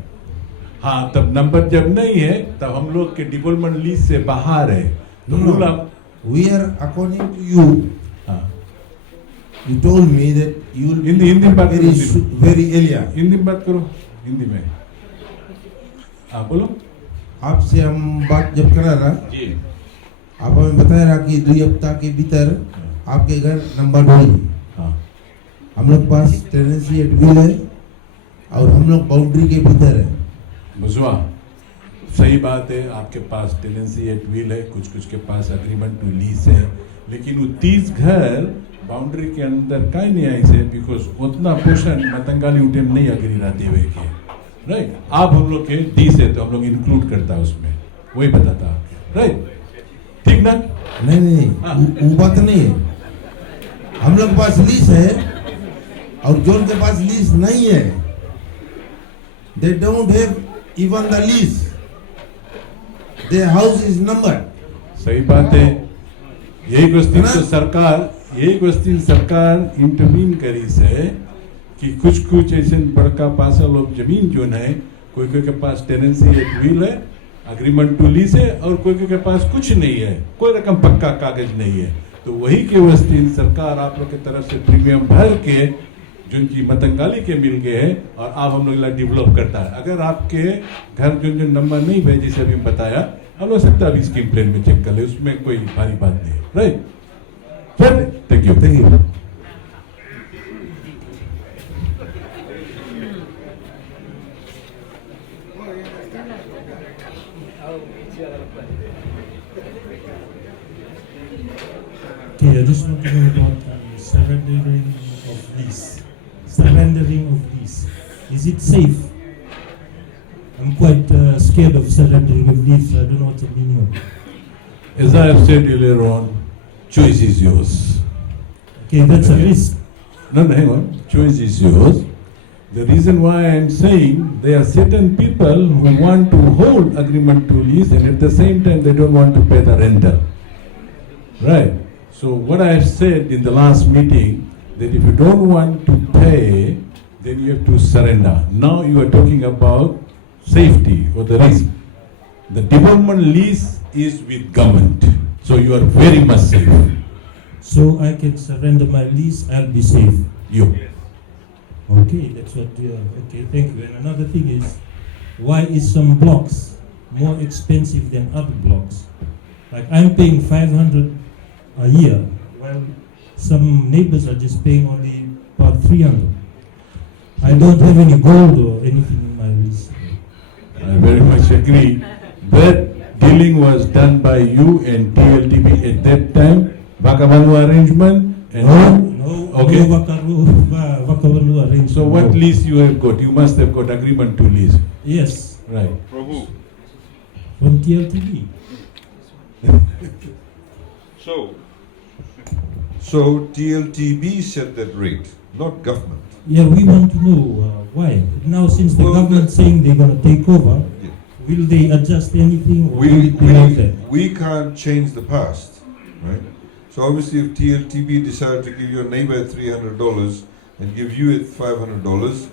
हाँ तब नंबर जब नहीं है तब हम लोग के डेवलपमेंट लिस्ट से बाहर है तो No. We are according to you. You told me that you will Hindi में बात very करो very earlier. हिंदी में बात करो हिंदी में आप बोलो आपसे हम बात जब करा रहा जी आप हमें बताया रहा कि 2 हफ्ता के भीतर आपके घर नंबर हुई हाँ हम लोग पास टेनेंसी एट विल है और हम लोग बाउंड्री के भीतर है बुझवा सही बात है आपके पास टेनेंसी एट विल है कुछ के पास एग्रीमेंट टू लीज है लेकिन वो 30 घर बाउंड्री के अंदर का नहीं आई से बिकॉज उतना पोर्शन मतंगाली उठे नहीं अग्री रहते हुए के राइट आप हम लोग के डी से तो हम लोग इंक्लूड करता है उसमें वही बताता आपके राइट ठीक ना नहीं वो बात नहीं है हम लोग के पास लीज है और जो उनके पास लीज नहीं है they don't have even the lease their house is numbered सही बात है यही क्वेश्चन तो सरकार इंटरवीन करी से कि कुछ ऐसे बड़का पार्सल ऑफ जमीन जो है कोई के पास टेनेंसी एक विल है अग्रीमेंट टू लीज है और कोई के पास कुछ नहीं है कोई रकम पक्का कागज नहीं है तो वही के वस्ती सरकार आप लोग की तरफ से प्रीमियम भर के जो की मतंगाली के मिल गए हैं और आप हम लोग डेवलप करता है। अगर आपके घर जो नंबर नहीं है जैसे अभी बताया, हम लोग सकता अभी स्कीम प्लान में चेक कर ले, उसमें कोई भारी बात नहीं है। Right, thank you, thank you. Okay, I just want to know about surrendering of lease. Surrendering of lease. Is it safe? I'm quite scared of surrendering of lease. I don't know what the meaning of it. As I have said earlier on, choice is yours. Okay, that's a risk. No, hang on. Choice is yours. The reason why I am saying there are certain people who want to hold agreement to lease and at the same time they don't want to pay the rental. Right. So what I have said in the last meeting, that if you don't want to pay, then you have to surrender. Now you are talking about safety or the risk. The development lease is with government, so you are very much safe. So I can surrender my lease, I'll be safe. You. Okay, that's what okay, thank you. And another thing is, why is some blocks more expensive than other blocks? Like I'm paying 500 a year, while some neighbors are just paying only about 300. I don't have any gold or anything in my lease. I very much agree. That dealing was done by you and TLTB at that time, Vakabanu arrangement. And okay. No Vakabanu arrangement. So what lease you have got? You must have got agreement to lease. Yes. Right. From who? From TLTB. So TLTB set that rate, not government. Yeah, we want to know why. Now since the government saying they're going to take over, will they adjust anything or will it be like that? We can't change the past, right? So obviously if TLTB decided to give your neighbor $300 and give you at $500,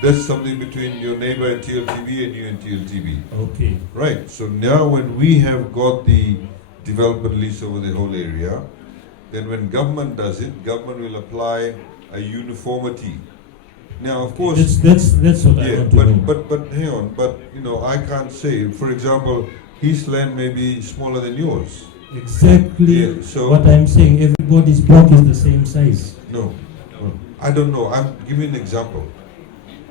that's something between your neighbor and TLTB and you and TLTB. Okay. Right, so now when we have got the development lease over the whole area, then when government does it, government will apply a uniformity. Now, of course, that's what I want to know. But hang on, but you know, I can't say. For example, his land may be smaller than yours. Exactly. Yeah, so what I'm saying. Everybody's block is the same size. No, I don't know. I'm giving an example.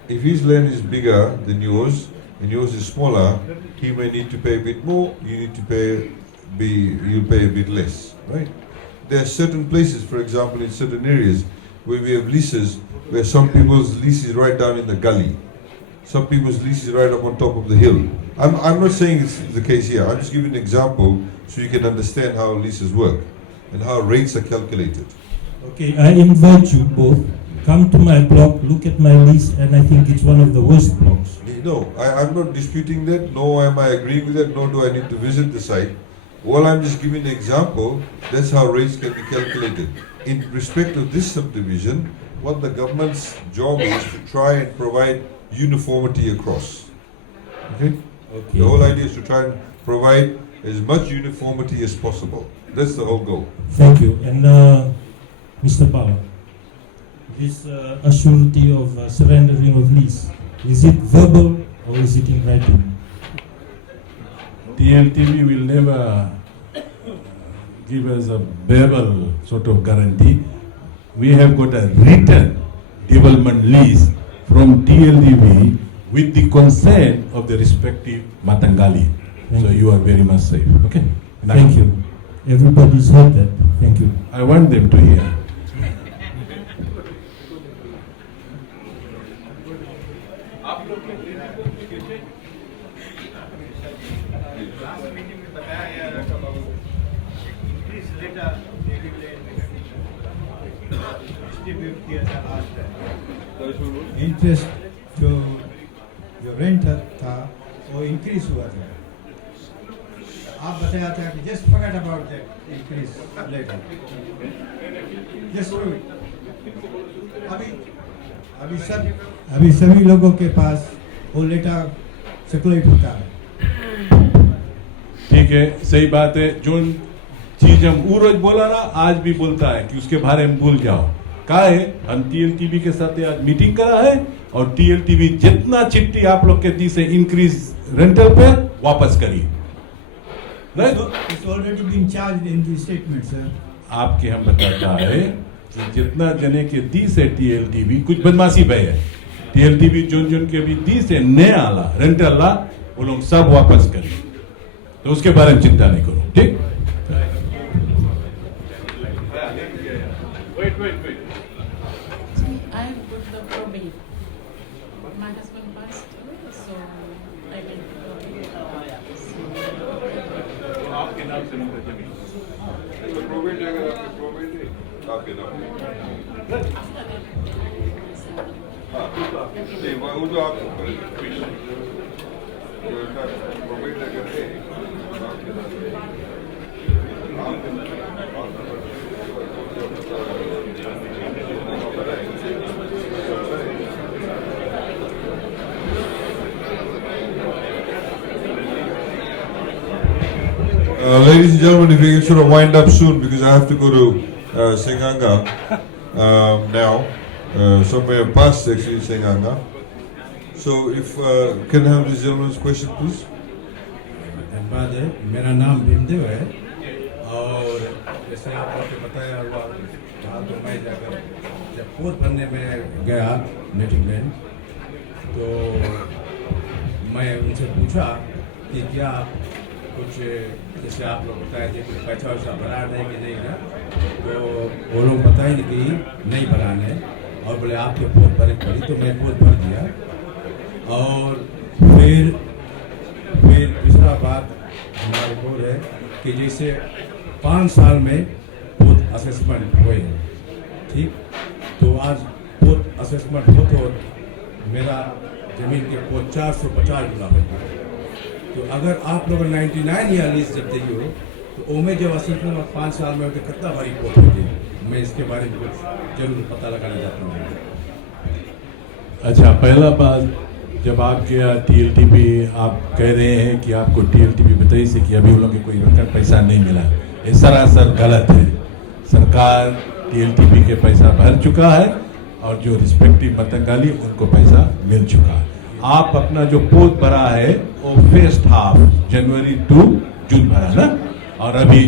If his land is bigger than yours and yours is smaller, he may need to pay a bit more. You need to pay. You pay a bit less, right? There are certain places, for example, in certain areas where we have leases where some people's lease is right down in the gully. Some people's lease is right up on top of the hill. I'm not saying it's the case here. I'm just giving an example so you can understand how leases work and how rates are calculated. Okay, I invite you both. Come to my block, look at my lease, and I think it's one of the worst blocks. No, I'm not disputing that, nor am I agreeing with that, nor do I need to visit the site. Well, I'm just giving an example. That's how rates can be calculated. In respect of this subdivision, what the government's job is to try and provide uniformity across. Okay? The whole idea is to try and provide as much uniformity as possible. That's the whole goal. Thank you. And Mr. Bala, this assurity of surrendering of lease, is it verbal or is it in writing? TLTB will never give us a verbal sort of guarantee. We have got a written development lease from TLTB with the consent of the respective Matangali. So you are very much safe. Okay? Thank you. Everybody's heard that. Thank you. I want them to hear. Interest जो rent था वो increase हुआ था, आप बताया था कि just forget about that increase letter, just अभी सभी लोगों के पास वो लेटर सर्कुलेट होता है। ठीक है, सही बात है। जो चीज हम वो रोज बोला ना, आज भी बोलता है कि उसके बारे में भूल जाओ। का है हम टीएलटीबी के साथ आज मीटिंग करा है और टीएलटीबी जितना चिट्ठी आप लोग के दी से इंक्रीज रेंटल पे वापस करिए। It's already been charged in the statement, sir. आपके हम बताता है कि जितना जने के दी से टीएलटीबी कुछ बदमाशी पे है, टीएलटीबी जोन के भी दी से नया आला रेंटल ला वो लोग सब वापस करिए, तो उसके बारे में चिंता नहीं करो, ठीक? Wait. I have got the probate. My husband passed away, so I can probate. आपके नाम से नहीं जमीन, तो प्रोबेट अगर आपके प्रोबेट है आपके नाम हाँ नहीं वो तो आपको प्रोबेट अगर है आपके ladies and gentlemen, if we can sort of wind up soon because I have to go to Senganga now. Somewhere past actually Senganga. So if can I have this gentleman's question, please? धन्यवाद है। मेरा नाम भीमदेव है और जैसे आपको बताया हुआ वहाँ तो मैं जाकर जब पोत भरने में गया नेटिव लैंड तो मैं उनसे पूछा कि क्या कुछ जैसे आप लोग बताए थे कुछ पैसा वैसा भरा नहीं कि नहीं ना, तो वो लोग बताए कि नहीं भराने और बोले आपके पोत भरे पड़ी, तो मैं पोत भर दिया। और फिर दूसरा बात हमारे को है कि जैसे 5 साल में पोत असेसमेंट हुए, ठीक, तो आज पोत असेसमेंट हो तो मेरा जमीन के पोत 450 गुना हो। तो अगर आप लोग 99 या लीज जब देगी हो तो ओमे जब असेसमेंट और 5 साल में हो तो कितना बड़ी पोत होगी, मैं इसके बारे में कुछ जरूर पता लगाना चाहता हूँ। अच्छा, पहला बात जब आप गया टीएलटीबी, आप कह रहे हैं कि आपको टीएलटीबी बताई से कि अभी उन लोगों को कोई रकम पैसा नहीं मिला, ये सरासर गलत है। सरकार टीएलटीबी के पैसा भर चुका है और जो रिस्पेक्टिव मतंगाली उनको पैसा मिल चुका है। आप अपना जो पोत भरा है वो first half January to June भरा ना, और अभी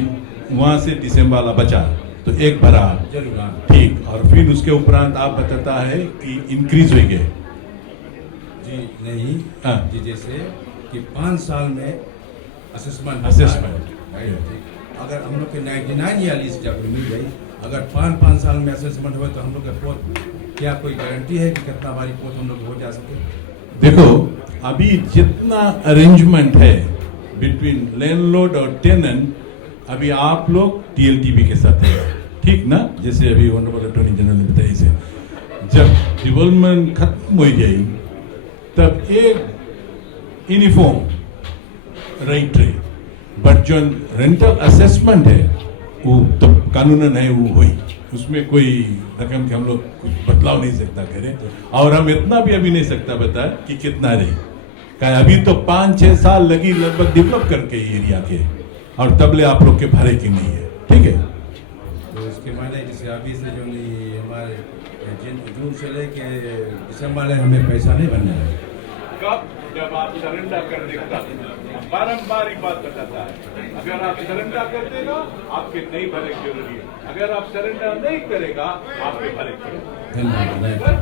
वहाँ से दिसंबर वाला बचा तो एक भरा, ठीक, और फिर उसके उपरांत आप बताता है कि इंक्रीज हो गए जी नहीं जी, जैसे कि 5 साल में असेसमेंट अगर हम लोग के 99 या लीज जब मिल गई, अगर 5 साल में असेसमेंट हुए तो हम लोग के पोत क्या कोई गारंटी है कि कितना बारी पोत हम लोग हो जा सके? देखो, अभी जितना अरेंजमेंट है बिटवीन लैंडलॉर्ड और टेनेंट, अभी आप लोग टीएलटीबी के साथ है, ठीक ना? जैसे अभी ऑनरेबल अटॉर्नी जनरल ने बताया से जब डिवेलपमेंट खत्म हो जाए तब एक यूनिफॉर्म राइट रहे, बट जो रेंटल असेसमेंट है वो तो कानूनन है, वो हुई, उसमें कोई रकम के हम लोग कुछ बदलाव नहीं सकता करें, और हम इतना भी अभी नहीं सकता बता कि कितना रही, क्या अभी तो 5-6 साल लगी लगभग डेवलप करके एरिया के, और तबले आप लोग के भरे की नहीं है, ठीक है? तो इसके माने जैसे अभी से जो नहीं हमारे जून से लेके दिसंबर हमें पैसा नहीं बनने लगा। कब? जब आप सरेंडर कर देगा, बारंबार ही बात बताता है, अगर आप सरेंडर कर देगा आपके नहीं भरे जरूरी है, अगर आप सरेंडर नहीं करेगा आपके भरे धन्यवाद।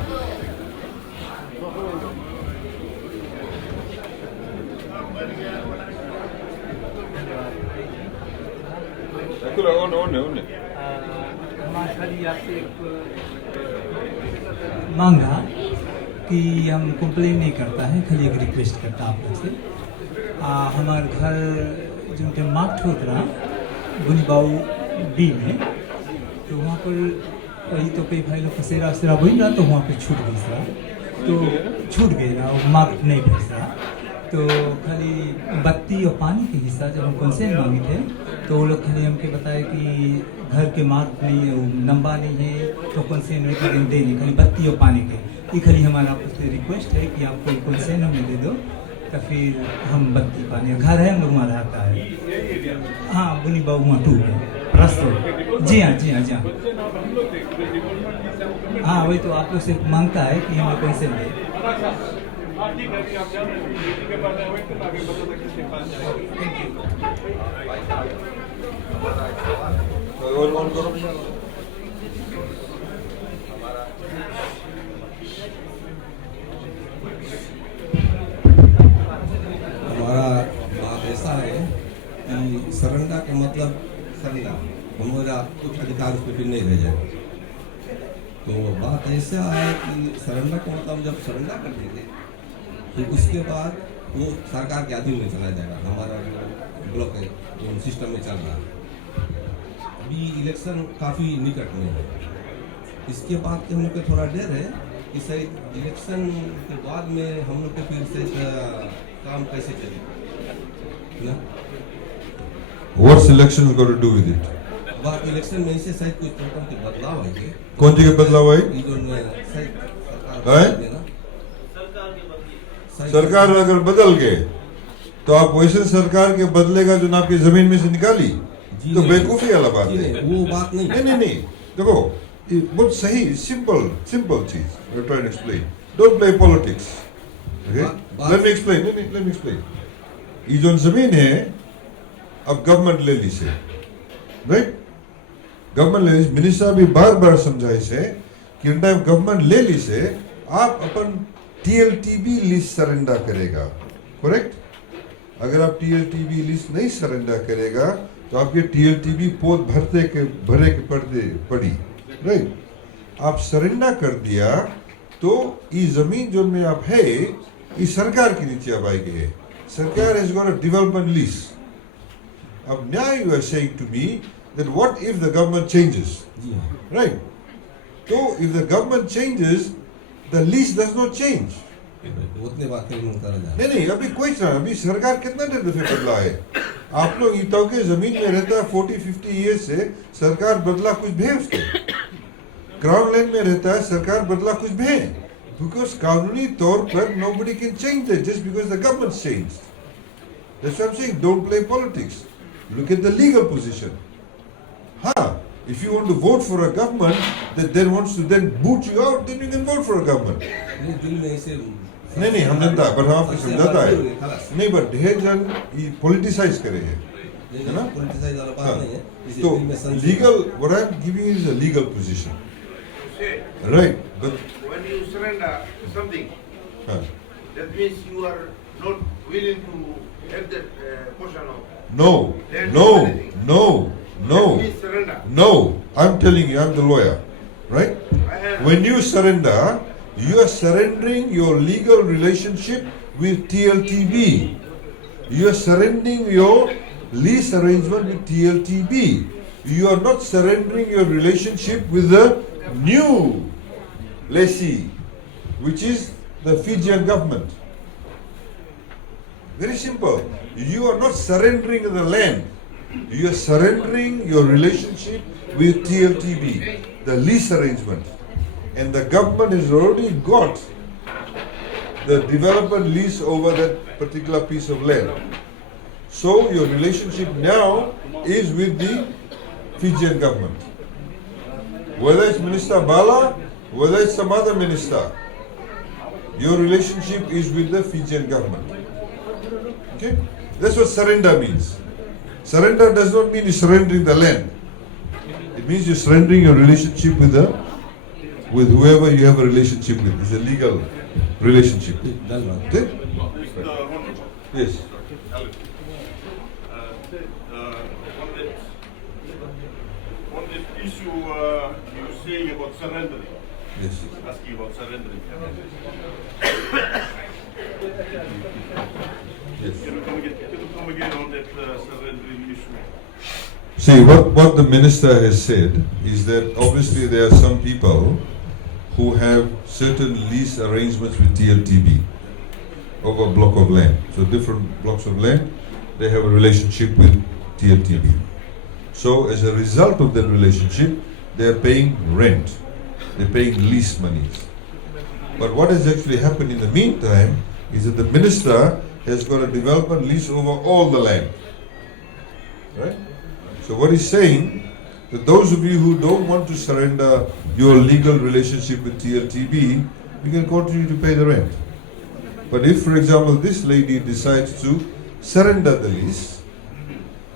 खाली आपसे एक मांगा कि हम कंप्लेन नहीं करता है, खाली एक रिक्वेस्ट करता आप लोग से। हमारे घर जो के मार्क्ट होता रहा गुनबाऊ बी में, तो वहाँ पर वही तो कई भाई लोग फसेरा वसेरा वही ना, तो वहाँ पे छूट गई सरा, तो छूट गई ना, वो मार्क्ट नहीं भेज रहा, तो खाली बत्ती और पानी के हिस्सा जब हम कंसेंट मांगे थे तो वो लोग खाली हमके बताए कि घर के मार्क नहीं है, नंबा नहीं है, तो कंसेंट में दे नहीं, खाली बत्ती और पानी के। ये खाली हमारा आपसे रिक्वेस्ट है कि आप कोई कंसेंट हमें दे दो, तो फिर हम बत्ती पानी, घर है हम लोग वहाँ रहता है, हाँ बुनी बाबू वहाँ 2 है, रास्ते, जी हाँ जी हाँ जी हाँ। हाँ वही तो आप लोग से मांगता है कि हमें कंसेंट दे। हाँ ठीक है, अभी आप जान रहे हैं, ठीक है, बाद में वेट करना, आगे बता सकते हैं, पास जाएंगे। ऑन करो। हमारा बात ऐसा है कि सरेंडर का मतलब सरेंडर, हमारा कुछ अधिकार उस पर भी नहीं रह जाएगा। तो बात ऐसा है कि सरेंडर का मतलब जब सरेंडर कर देंगे तो उसके बाद वो सरकार के अधीन में चला जाएगा। हमारा जो ब्लॉक है जो सिस्टम में चल रहा है, अभी इलेक्शन काफ़ी निकट में है। इसके बाद के हम लोग को थोड़ा डर है कि शायद इलेक्शन के बाद में हम लोग के फिर से काम कैसे चलेगा ना। What's election got to do with it? बात इलेक्शन में से शायद कुछ प्रकार के बदलाव आएंगे। कौन सी के बदलाव आए? सरकार अगर बदल गए तो आप वैसे सरकार के बदलेगा जो ना आपकी जमीन में से निकाली, तो बेवकूफी वाला बात है। वो बात नहीं। नहीं देखो, बहुत सही सिंपल चीज try to explain. Don't play politics, okay? Let me explain. ये जो जमीन है अब गवर्नमेंट ले ली से, राइट? गवर्नमेंट ले ली, मिनिस्टर भी बार समझाए से कि टाइम गवर्नमेंट ले ली से आप अपन TLTB लिस्ट सरेंडर करेगा, करेक्ट? अगर आप TLTB लिस्ट नहीं सरेंडर करेगा तो आपके TLTB पोत भरे के पड़ी, राइट? आप सरेंडर कर दिया तो ये जमीन जो में आप है ये सरकार के नीचे अब आई गई है। सरकार has got a development lease. अब now you are saying to me that what if the government changes, right? So if the government changes, the lease does not change. उतने बात नहीं अभी कोई अभी सरकार कितना दफे बदला है। आप लोग इताओ के जमीन में रहता है 40-50 ईयर से, सरकार बदला कुछ भी उसके। क्राउन लैंड में रहता है, सरकार बदला कुछ भी, बिकॉज कानूनी तौर पर nobody can change that just because the government changed. That's what I'm saying. Don't play politics. Look at the legal position. If you want to vote for a government that then wants to then boot you out, then you can vote for a government. नहीं हम जनता, पर हम आपको समझाता है नहीं, but ढेर जन ये पॉलिटिसाइज करे हैं, है ना? तो legal, what I'm giving you is a legal position, right? But when you surrender something, that means you are not willing to have that portion of. No. I'm telling you, I'm the lawyer, right? When you surrender, you are surrendering your legal relationship with TLTB. You are surrendering your lease arrangement with TLTB. You are not surrendering your relationship with the new lessee, which is the Fijian government. Very simple. You are not surrendering the land. You are surrendering your relationship with TLTB, the lease arrangement. And the government has already got the development lease over that particular piece of land. So your relationship now is with the Fijian government. Whether it's Minister Bala, whether it's some other minister, your relationship is with the Fijian government. Okay? That's what surrender means. Surrender does not mean you're surrendering the land. It means you're surrendering your relationship with whoever you have a relationship with. It's a legal relationship. Okay? Yes. On this issue, you saying about surrendering. Yes. Asking about surrendering. Yes. Can you come again on that surrendering issue? See, what the minister has said is that obviously there are some people who have certain lease arrangements with TLTB over a block of land. So different blocks of land, they have a relationship with TLTB. So as a result of that relationship, they are paying rent. They're paying lease monies. But what has actually happened in the meantime is that the minister has got a development lease over all the land. Right? So what he's saying that those of you who don't want to surrender your legal relationship with TLTB, you can continue to pay the rent. But if, for example, this lady decides to surrender the lease,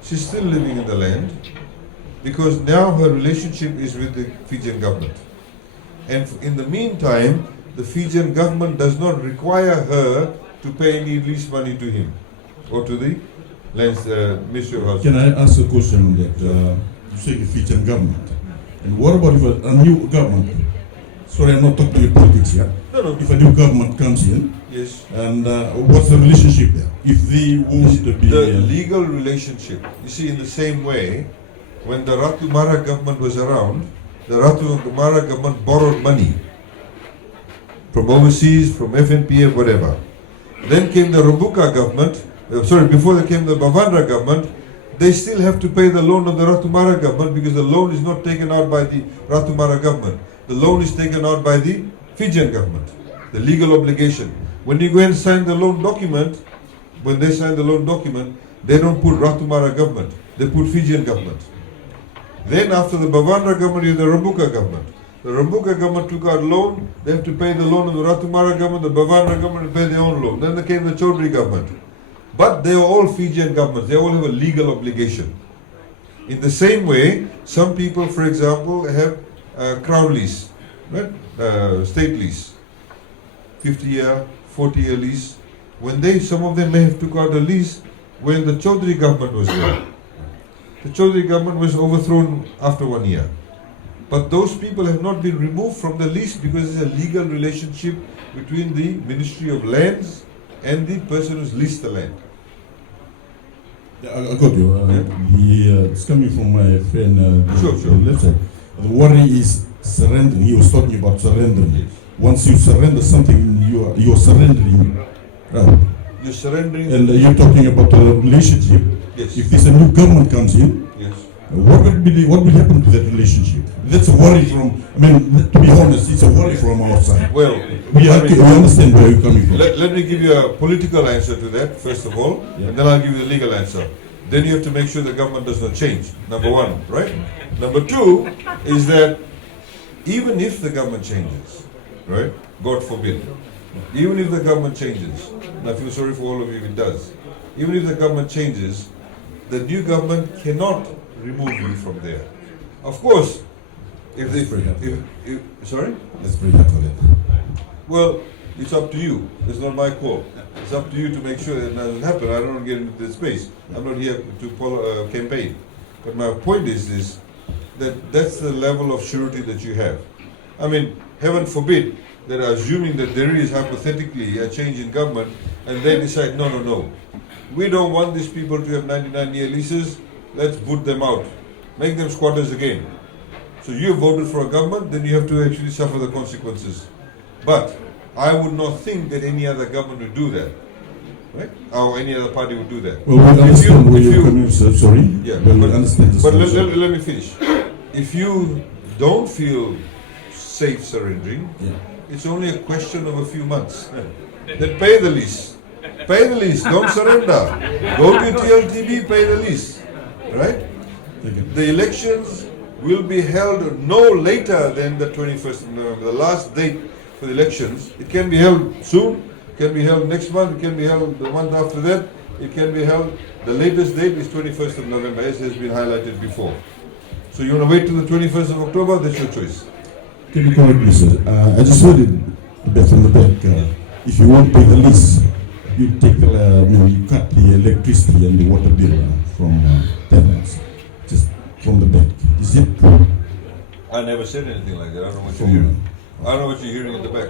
she's still living in the land because now her relationship is with the Fijian government. And in the meantime, the Fijian government does not require her to pay any lease money to him or to the lands, Ministry of Housing. Can I ask a question on that? You say the Fijian government. And what about if a new government, sorry, I'm not talking about politics here. No. If a new government comes in, yes, and what's the relationship there? If they want to be... The legal relationship, you see, in the same way, when the Ratu Mara government was around, the Ratu Mara government borrowed money from overseas, from FNPF, whatever. Then came the Rambuka government, before they came the Bavandra government, they still have to pay the loan of the Ratu Mara government because the loan is not taken out by the Ratu Mara government. The loan is taken out by the Fijian government, the legal obligation. When you go and sign the loan document, when they sign the loan document, they don't put Ratu Mara government, they put Fijian government. Then after the Bavandra government, you have the Rambuka government. The Rambuka government took out loan, they have to pay the loan of the Ratu Mara government, the Bavandra government pay their own loan. Then there came the Chaudhry government. But they are all Fijian governments, they all have a legal obligation. In the same way, some people, for example, have crown lease, right? State lease, 50-year, 40-year lease. When some of them may have took out a lease when the Chaudhry government was there. The Chaudhry government was overthrown after 1 year. But those people have not been removed from the lease because it's a legal relationship between the Ministry of Lands and the person who's leased the land. I got you. It's coming from my friend Sure. left side. The worry is surrendering. He was talking about surrendering. Once you surrender something, you are surrendering. You're surrendering. And you're talking about a relationship. Yes. If there's a new government comes in, yes, what will happen to that relationship? That's a worry from. To be honest, it's a worry from our side. Well, we understand where you're coming from. Let me give you a political answer to that, first of all, and then I'll give you the legal answer. Then you have to make sure the government does not change, number one, right? Number two is that even if the government changes, right, God forbid, even if the government changes, and I feel sorry for all of you if it does, even if the government changes, the new government cannot remove you from there. Of course, sorry? Let's bring that on it. Well, it's up to you. It's not my call. It's up to you to make sure that it doesn't happen. I don't want to get into this space. I'm not here to campaign. But my point is that that's the level of surety that you have. I mean, heaven forbid that assuming that there is hypothetically a change in government and they decide, no. We don't want these people to have 99-year leases. Let's boot them out. Make them squatters again. So you voted for a government, then you have to actually suffer the consequences. But I would not think that any other government would do that, right? Or any other party would do that. Well, we understand where you're coming from, sorry. Yeah, we understand this. But let me finish. If you don't feel safe surrendering, it's only a question of a few months. Then pay the lease. Pay the lease, don't surrender. Go to TLTB, pay the lease, right? The elections will be held no later than the 21st of November, the last date for the elections. It can be held soon, it can be held next month, it can be held the month after that, it can be held, the latest date is 21st of November, as has been highlighted before. So you want to wait till the 21st of October, that's your choice. Can you correct me, sir? I just heard it a bit from the back. If you won't pay the lease, you take you cut the electricity and the water bill from tenants, just from the back. Is it true? I never said anything like that. I don't know what you're hearing. I don't know what you're hearing in the back.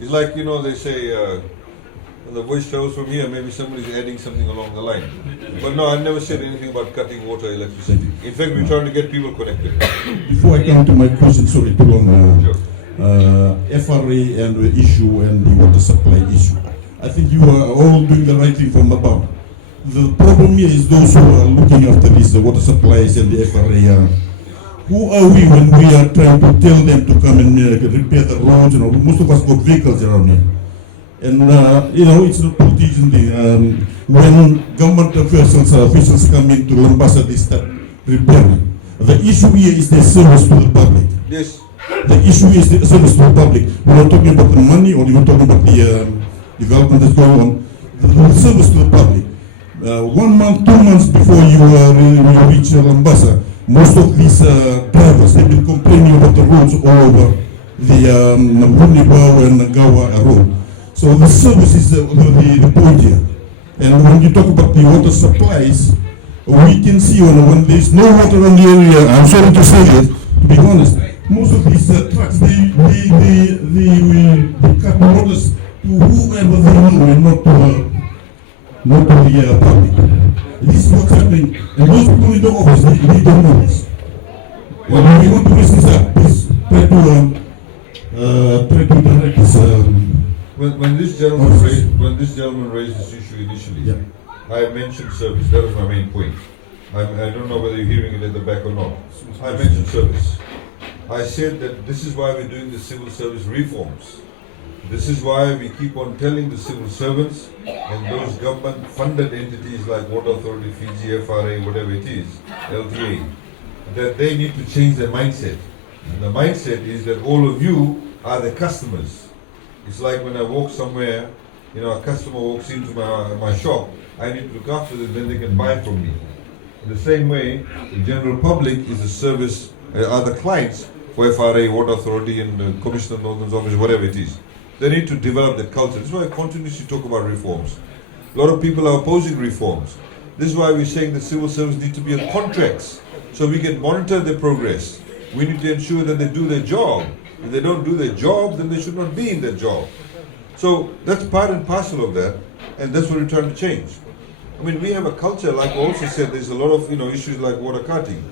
It's like, they say, when the voice travels from here, maybe somebody's adding something along the line. But no, I never said anything about cutting water, electricity. In fact, we're trying to get people connected. Before I come to my question, sorry, too long. FRA and the issue and the water supply issue. I think you are all doing the right thing from above. The problem here is those who are looking after this, the water supplies and the FRA. Who are we when we are trying to tell them to come and repair the roads? Most of us got vehicles around here. And, it's not politician thing. When government officials come into Lambasa, they start repairing. The issue here is the service to the public. Yes. The issue is the service to the public. We're not talking about the money, or we're talking about the development that's going on. The service to the public. 1 month, 2 months before you reach Lambasa, most of these drivers have been complaining about the roads all over the Vunibau and Gawa road. So the service is the point here. And when you talk about the water supplies, we can see when there's no water in the area, I'm sorry to say it, to be honest, most of these trucks, they cut orders to whoever they want, and not to the public. This is what's happening, and those people in the office, they don't know this. Well, we want to raise this up, please try to direct this. When this gentleman raised this issue initially, I mentioned service. That was my main point. I don't know whether you're hearing it at the back or not. I mentioned service. I said that this is why we're doing the civil service reforms. This is why we keep on telling the civil servants and those government-funded entities like Water Authority, Fiji, FRA, whatever it is, LTA, that they need to change their mindset. And the mindset is that all of you are the customers. It's like when I walk somewhere, a customer walks into my shop, I need to look after them, then they can buy from me. In the same way, the general public is the service, are the clients for FRA, Water Authority, and the Commissioner of Northern's office, whatever it is. They need to develop that culture. This is why I continuously talk about reforms. A lot of people are opposing reforms. This is why we're saying the civil service need to be on contracts, so we can monitor their progress. We need to ensure that they do their job. If they don't do their job, then they should not be in their job. So that's part and parcel of that, and that's what we're trying to change. I mean, we have a culture, like I also said, there's a lot of issues like water carting.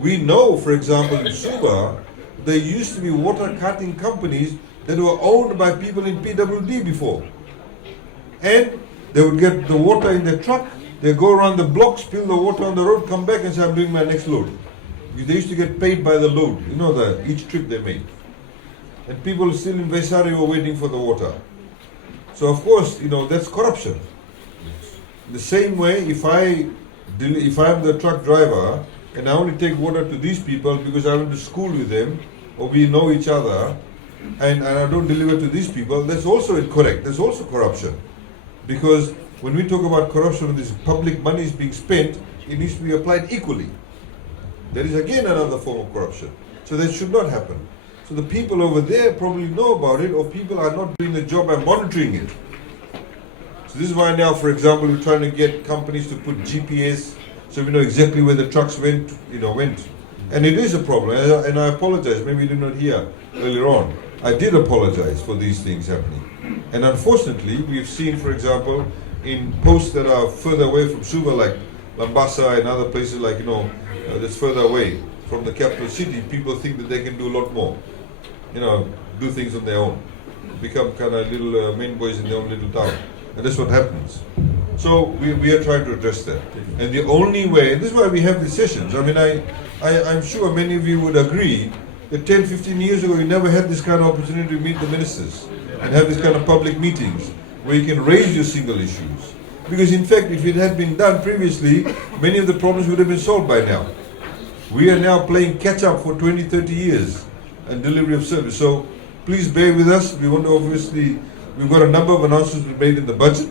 We know, for example, in Suva, there used to be water carting companies that were owned by people in PWD before. And they would get the water in their truck, they go around the block, spill the water on the road, come back and say, I'm doing my next load. They used to get paid by the load, each trip they made. And people still in Vaisari were waiting for the water. So of course, that's corruption. The same way, if I'm the truck driver and I only take water to these people because I went to school with them or we know each other, and I don't deliver to these people, that's also incorrect. That's also corruption. Because when we talk about corruption, when this public money is being spent, it needs to be applied equally. That is again another form of corruption. So that should not happen. So the people over there probably know about it, or people are not doing the job by monitoring it. So this is why now, for example, we're trying to get companies to put GPS so we know exactly where the trucks went. And it is a problem, and I apologize, maybe you did not hear earlier on. I did apologize for these things happening. And unfortunately, we've seen, for example, in posts that are further away from Suva, like Lambasa and other places like, that's further away from the capital city, people think that they can do a lot more. Do things on their own. Become kind of little main boys in their own little town. And that's what happens. So we are trying to address that. And the only way, and this is why we have these sessions. I mean, I'm sure many of you would agree that 10, 15 years ago, you never had this kind of opportunity to meet the ministers and have this kind of public meetings where you can raise your single issues. Because in fact, if it had been done previously, many of the problems would have been solved by now. We are now playing catch up for 20, 30 years and delivery of service. So please bear with us. We want to we've got a number of announcements we made in the budget.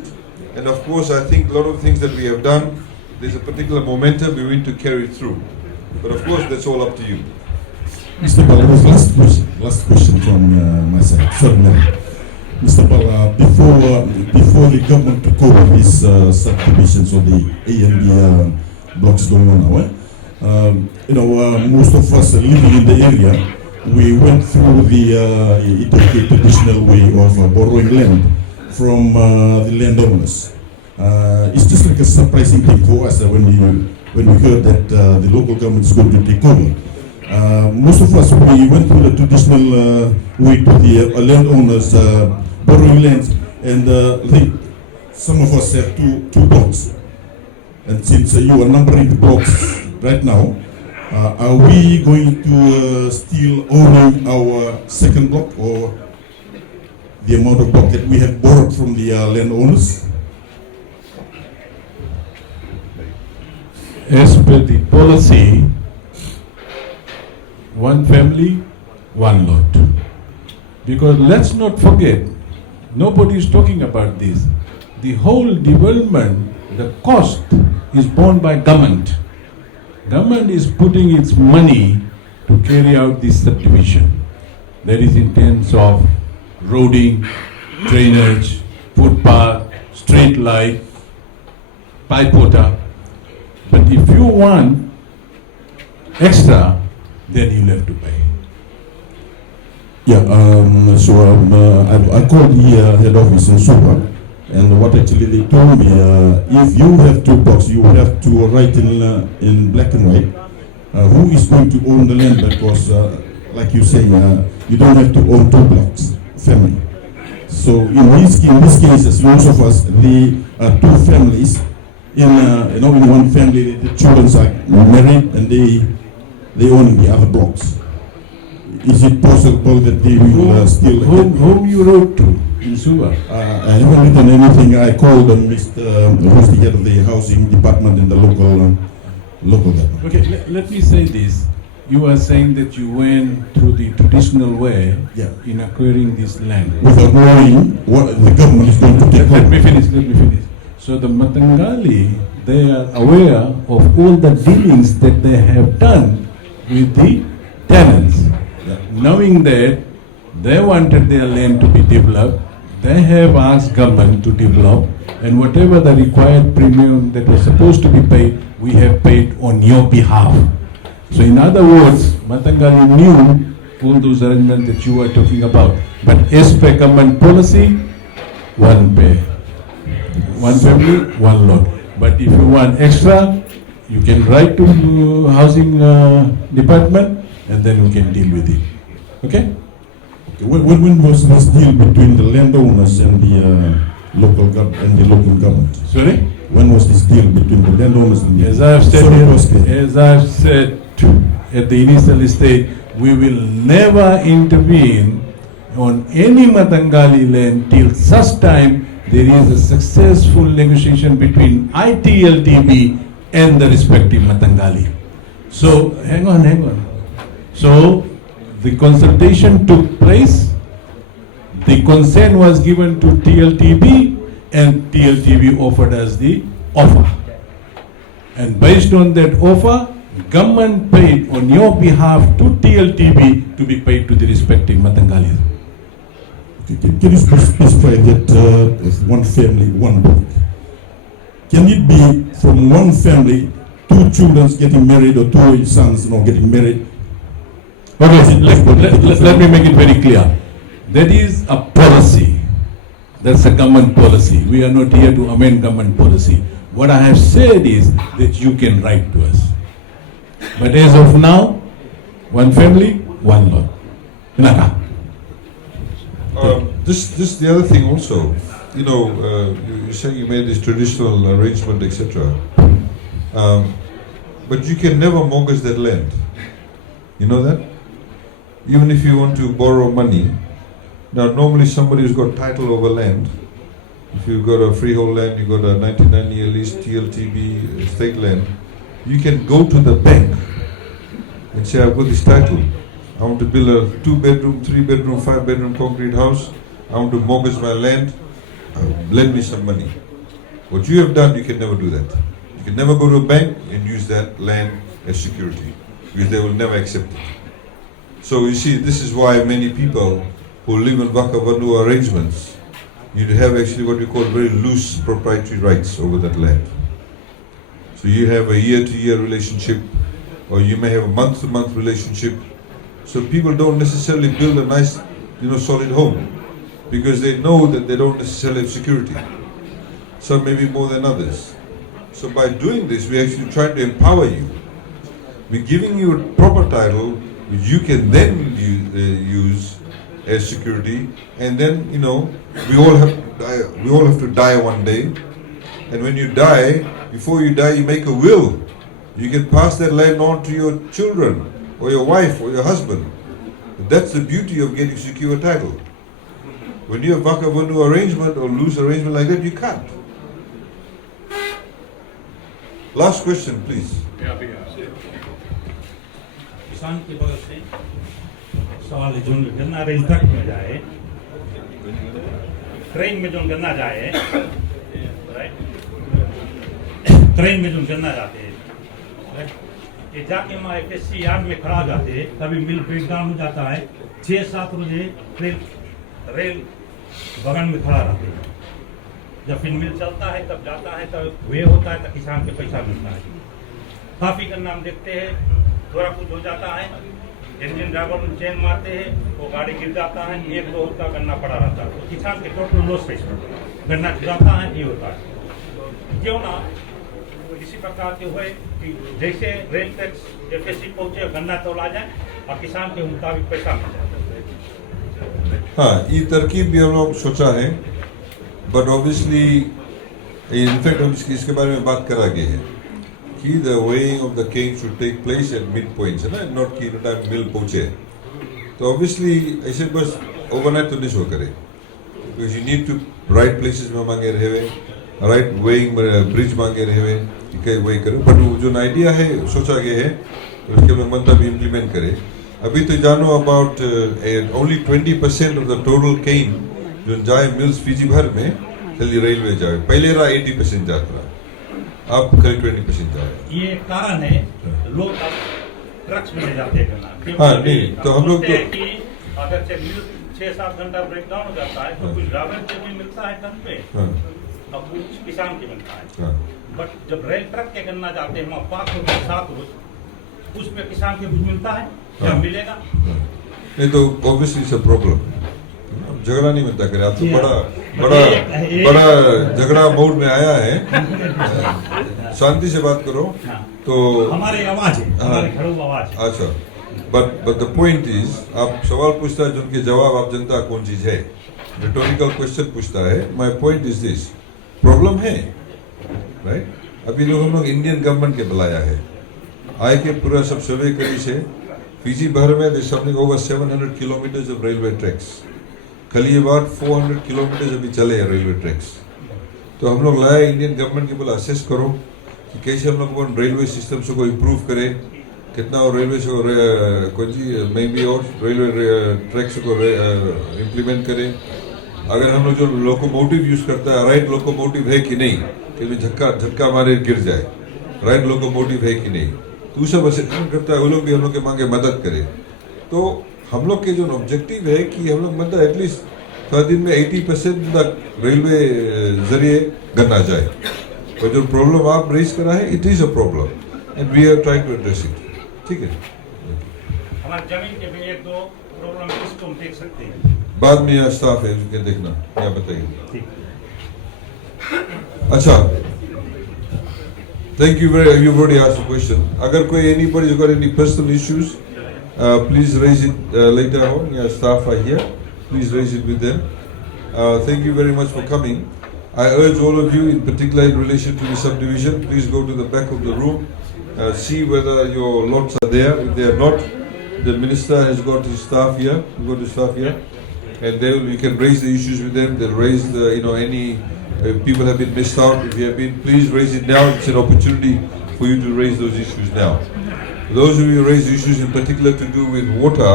And of course, I think a lot of things that we have done, there's a particular momentum we want to carry through. But of course, that's all up to you. Mr. Bala, last question from my side. Sorry, Mr. Bala, before the government took over these subdivisions of the A and B blocks going on now, most of us living in the area, we went through the traditional way of borrowing land from the landowners. It's just like a surprising thing for us when we heard that the local government is going to take over. Most of us, we went through the traditional way to the landowners borrowing lands, and some of us have two blocks. And since you are numbering the blocks right now, are we going to still own our second block, or the amount of block that we have borrowed from the landowners? As per the policy one family, one lot. Because let's not forget, nobody is talking about this. The whole development, the cost is borne by government. Government is putting its money to carry out this subdivision. That is in terms of roading, drainage, footpath, street light, pipe water. But if you want extra, then you'll have to pay. Yeah, I called the head office in Suva, and what actually they told me, if you have 2 blocks, you have to write in black and white who is going to own the land, because like you say, you don't have to own 2 blocks, family. So in these cases, most of us, they are 2 families. In one family, the children are married and they own the other blocks. Is it possible that they will still... Whom you wrote to in Suva? I haven't written anything. I called who's the head of the housing department in the local government. Okay, let me say this. You are saying that you went through the traditional way in acquiring this land. Without knowing what the government is going to take. Let me finish. So the Matangali, they are aware of all the dealings that they have done with the tenants. Knowing that they wanted their land to be developed, they have asked government to develop, and whatever the required premium that was supposed to be paid, we have paid on your behalf. So in other words, Matangali knew all those arrangements that you were talking about. But as per government policy, one pay. One family, one lot. But if you want extra, you can write to housing department, and then we can deal with it. Okay? When was this deal between the landowners and the local government? Sorry? When was this deal between the landowners and the... As I've said at the initial stage, we will never intervene on any Matangali land till such time there is a successful negotiation between ITLTB and the respective Matangali. So, hang on. So, the consultation took place, the consent was given to TLTB, and TLTB offered us the offer. And based on that offer, government paid on your behalf to TLTB to be paid to the respective Matangalis. Can you specify that one family, one block? Can it be from one family, 2 children getting married or 2 sons getting married? Okay, let me make it very clear. That is a policy. That's a government policy. We are not here to amend government policy. What I have said is that you can write to us. But as of now, one family, one lot. Naka. This the other thing also. You say you made this traditional arrangement, etc. But you can never mortgage that land. You know that? Even if you want to borrow money. Now, normally somebody who's got title over land, if you've got a freehold land, you've got a 99-year lease, TLTB, estate land, you can go to the bank and say, I've got this title. I want to build a 2-bedroom, 3-bedroom, 5-bedroom concrete house. I want to mortgage my land. Lend me some money. What you have done, you can never do that. You can never go to a bank and use that land as security, because they will never accept it. So you see, this is why many people who live in Vakavanu arrangements, you have actually what we call very loose proprietary rights over that land. So you have a year-to-year relationship, or you may have a month-to-month relationship. So people don't necessarily build a nice, solid home, because they know that they don't necessarily have security. Some maybe more than others. So by doing this, we're actually trying to empower you. We're giving you a proper title, which you can then use as security, and then we all have to die one day, and when you die, before you die, you make a will. You can pass that land on to your children, or your wife, or your husband. That's the beauty of getting secure title. When you have Vakavanu arrangement or loose arrangement like that, you can't. Last question, please. किसान के बगल से सवाल है, जो गन्ना rail तक में जाए, ट्रेन में जो गन्ना जाए, ट्रेन में जो गन्ना जाते हैं, ये जाके हमारे FSC यार्ड में खड़ा जाते, कभी मिल ब्रेकडाउन हो जाता है, 6-7 बजे रेल बगल में खड़ा रहते हैं। जब फिर मिल चलता है तब जाता है, तब वे होता है, तब किसान के पैसा मिलता है। काफ़ी गन्ना हम देखते हैं, थोड़ा कुछ हो जाता है, इंजन ड्राइवर चेन मारते हैं, वो गाड़ी गिर जाता है, 1-2 का गन्ना पड़ा रहता है, तो किसान के टोटल लॉस पैसा गन्ना जाता है, ये होता है। क्यों ना इसी प्रकार के हुए कि जैसे रेल टैक्स FSC पहुँचे, गन्ना तोला जाए और किसान के मुताबिक पैसा मिल जाए। हाँ, ये तरकीब भी हम लोग सोचा है, बट ऑब्वियसली इनफैक्ट हम इसके बारे में बात करा गए हैं कि the weighing of the cane should take place at mid points, है ना, नॉट कि टाइम मिल पहुंचे। तो ऑब्वियसली ऐसे बस ओवरनाइट तो नहीं शो करे, because you need to right places में मांगे रहे, राइट वेइंग ब्रिज मांगे रहे, कई वे करो, बट वो जो आइडिया है सोचा गया है उसके में मतलब इम्प्लीमेंट करे। अभी तो जानो about only 20% of the total cane जो जाए मिल्स फीजी भर में खाली रेलवे जाए, पहले रहा 80% जाता रहा, अब खाली 20% जाए। ये कारण है, लोग अब ट्रक्स में ले जाते हैं गन्ना। हाँ नहीं, तो हम लोग तो अगर से मिल 6-7 घंटा ब्रेकडाउन हो जाता है तो कुछ ड्राइवर से भी मिलता है टन पे, अब कुछ किसान के मिलता है। बट जब रेल ट्रक के गन्ना जाते हैं वहाँ 5 रोज 7 रोज, उस पे किसान के कुछ मिलता है, क्या मिलेगा? नहीं तो ऑब्वियसली इट्स अ प्रॉब्लम, झगड़ा नहीं मिलता करे। आप तो बड़ा झगड़ा मोड में आया है, शांति से बात करो। तो हमारी आवाज है, हमारी घरेलू आवाज है। अच्छा, बट द पॉइंट इज, आप सवाल पूछता है जिनके जवाब आप जनता कौन चीज है, रिटोरिकल क्वेश्चन पूछता है। My point is this, problem है, राइट। अभी लोग हम लोग इंडियन गवर्नमेंट के बुलाया है, आए के पूरा सब सर्वे करी से फीजी भर में they something over 700 kilometres of railway tracks, खाली अबाउट 400 किलोमीटर्स अभी चले हैं रेलवे ट्रैक्स। तो हम लोग लाया इंडियन गवर्नमेंट के बोला असेस करो कि कैसे हम लोग रेलवे सिस्टम से को इम्प्रूव करें, कितना और रेलवे से कौन सी मे बी और रेलवे ट्रैक्स को इम्प्लीमेंट करें। अगर हम लोग जो लोकोमोटिव यूज करता है, राइट लोकोमोटिव है कि नहीं, कि झटका मारे गिर जाए, राइट लोकोमोटिव है कि नहीं, तो सब असेसमेंट करता है, वो लोग भी हम लोग के मांगे मदद करें। तो हम लोग के जो ऑब्जेक्टिव है कि हम लोग मतलब एटलीस्ट 3 दिन में 80% तक रेलवे जरिए गन्ना जाए। और जो प्रॉब्लम आप रेज करा है, it is a problem and we are trying to address it. ठीक है, हमारी जमीन के भी 1-2 प्रॉब्लम इसको हम देख सकते हैं, बाद में यहाँ स्टाफ है उसके देखना, यहाँ बताइए। अच्छा, thank you very much. You've already asked a question. अगर कोई anybody's got any personal issues, please raise it later on. Yeah, staff are here. Please raise it with them. Thank you very much for coming. I urge all of you, in particular in relation to the subdivision, please go to the back of the room, see whether your lots are there. If they are not, the minister has got his staff here. We've got his staff here, and then we can raise the issues with them. They'll raise the, any. If people have been missed out, if you have been, please raise it now. It's an opportunity for you to raise those issues now. Those of you who raise issues in particular to do with water,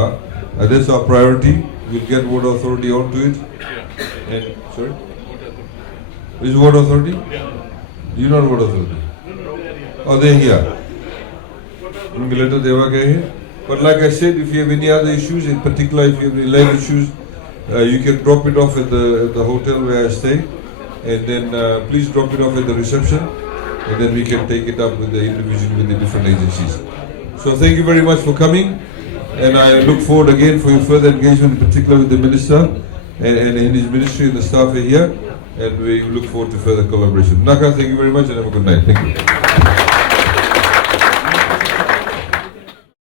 that's our priority. We'll get water authority onto it. And sorry, is water authority? You know water authority? Oh, they're here. उनके letter देवा गए हैं. But like I said, if you have any other issues, in particular if you have any land issues, you can drop it off at the hotel where I stay. And then please drop it off at the reception, and then we can take it up with the individual, with the different agencies. So thank you very much for coming, and I look forward again for your further engagement, in particular with the minister and in his ministry and the staff are here, and we look forward to further collaboration. Naka, thank you very much and have a good night. Thank you.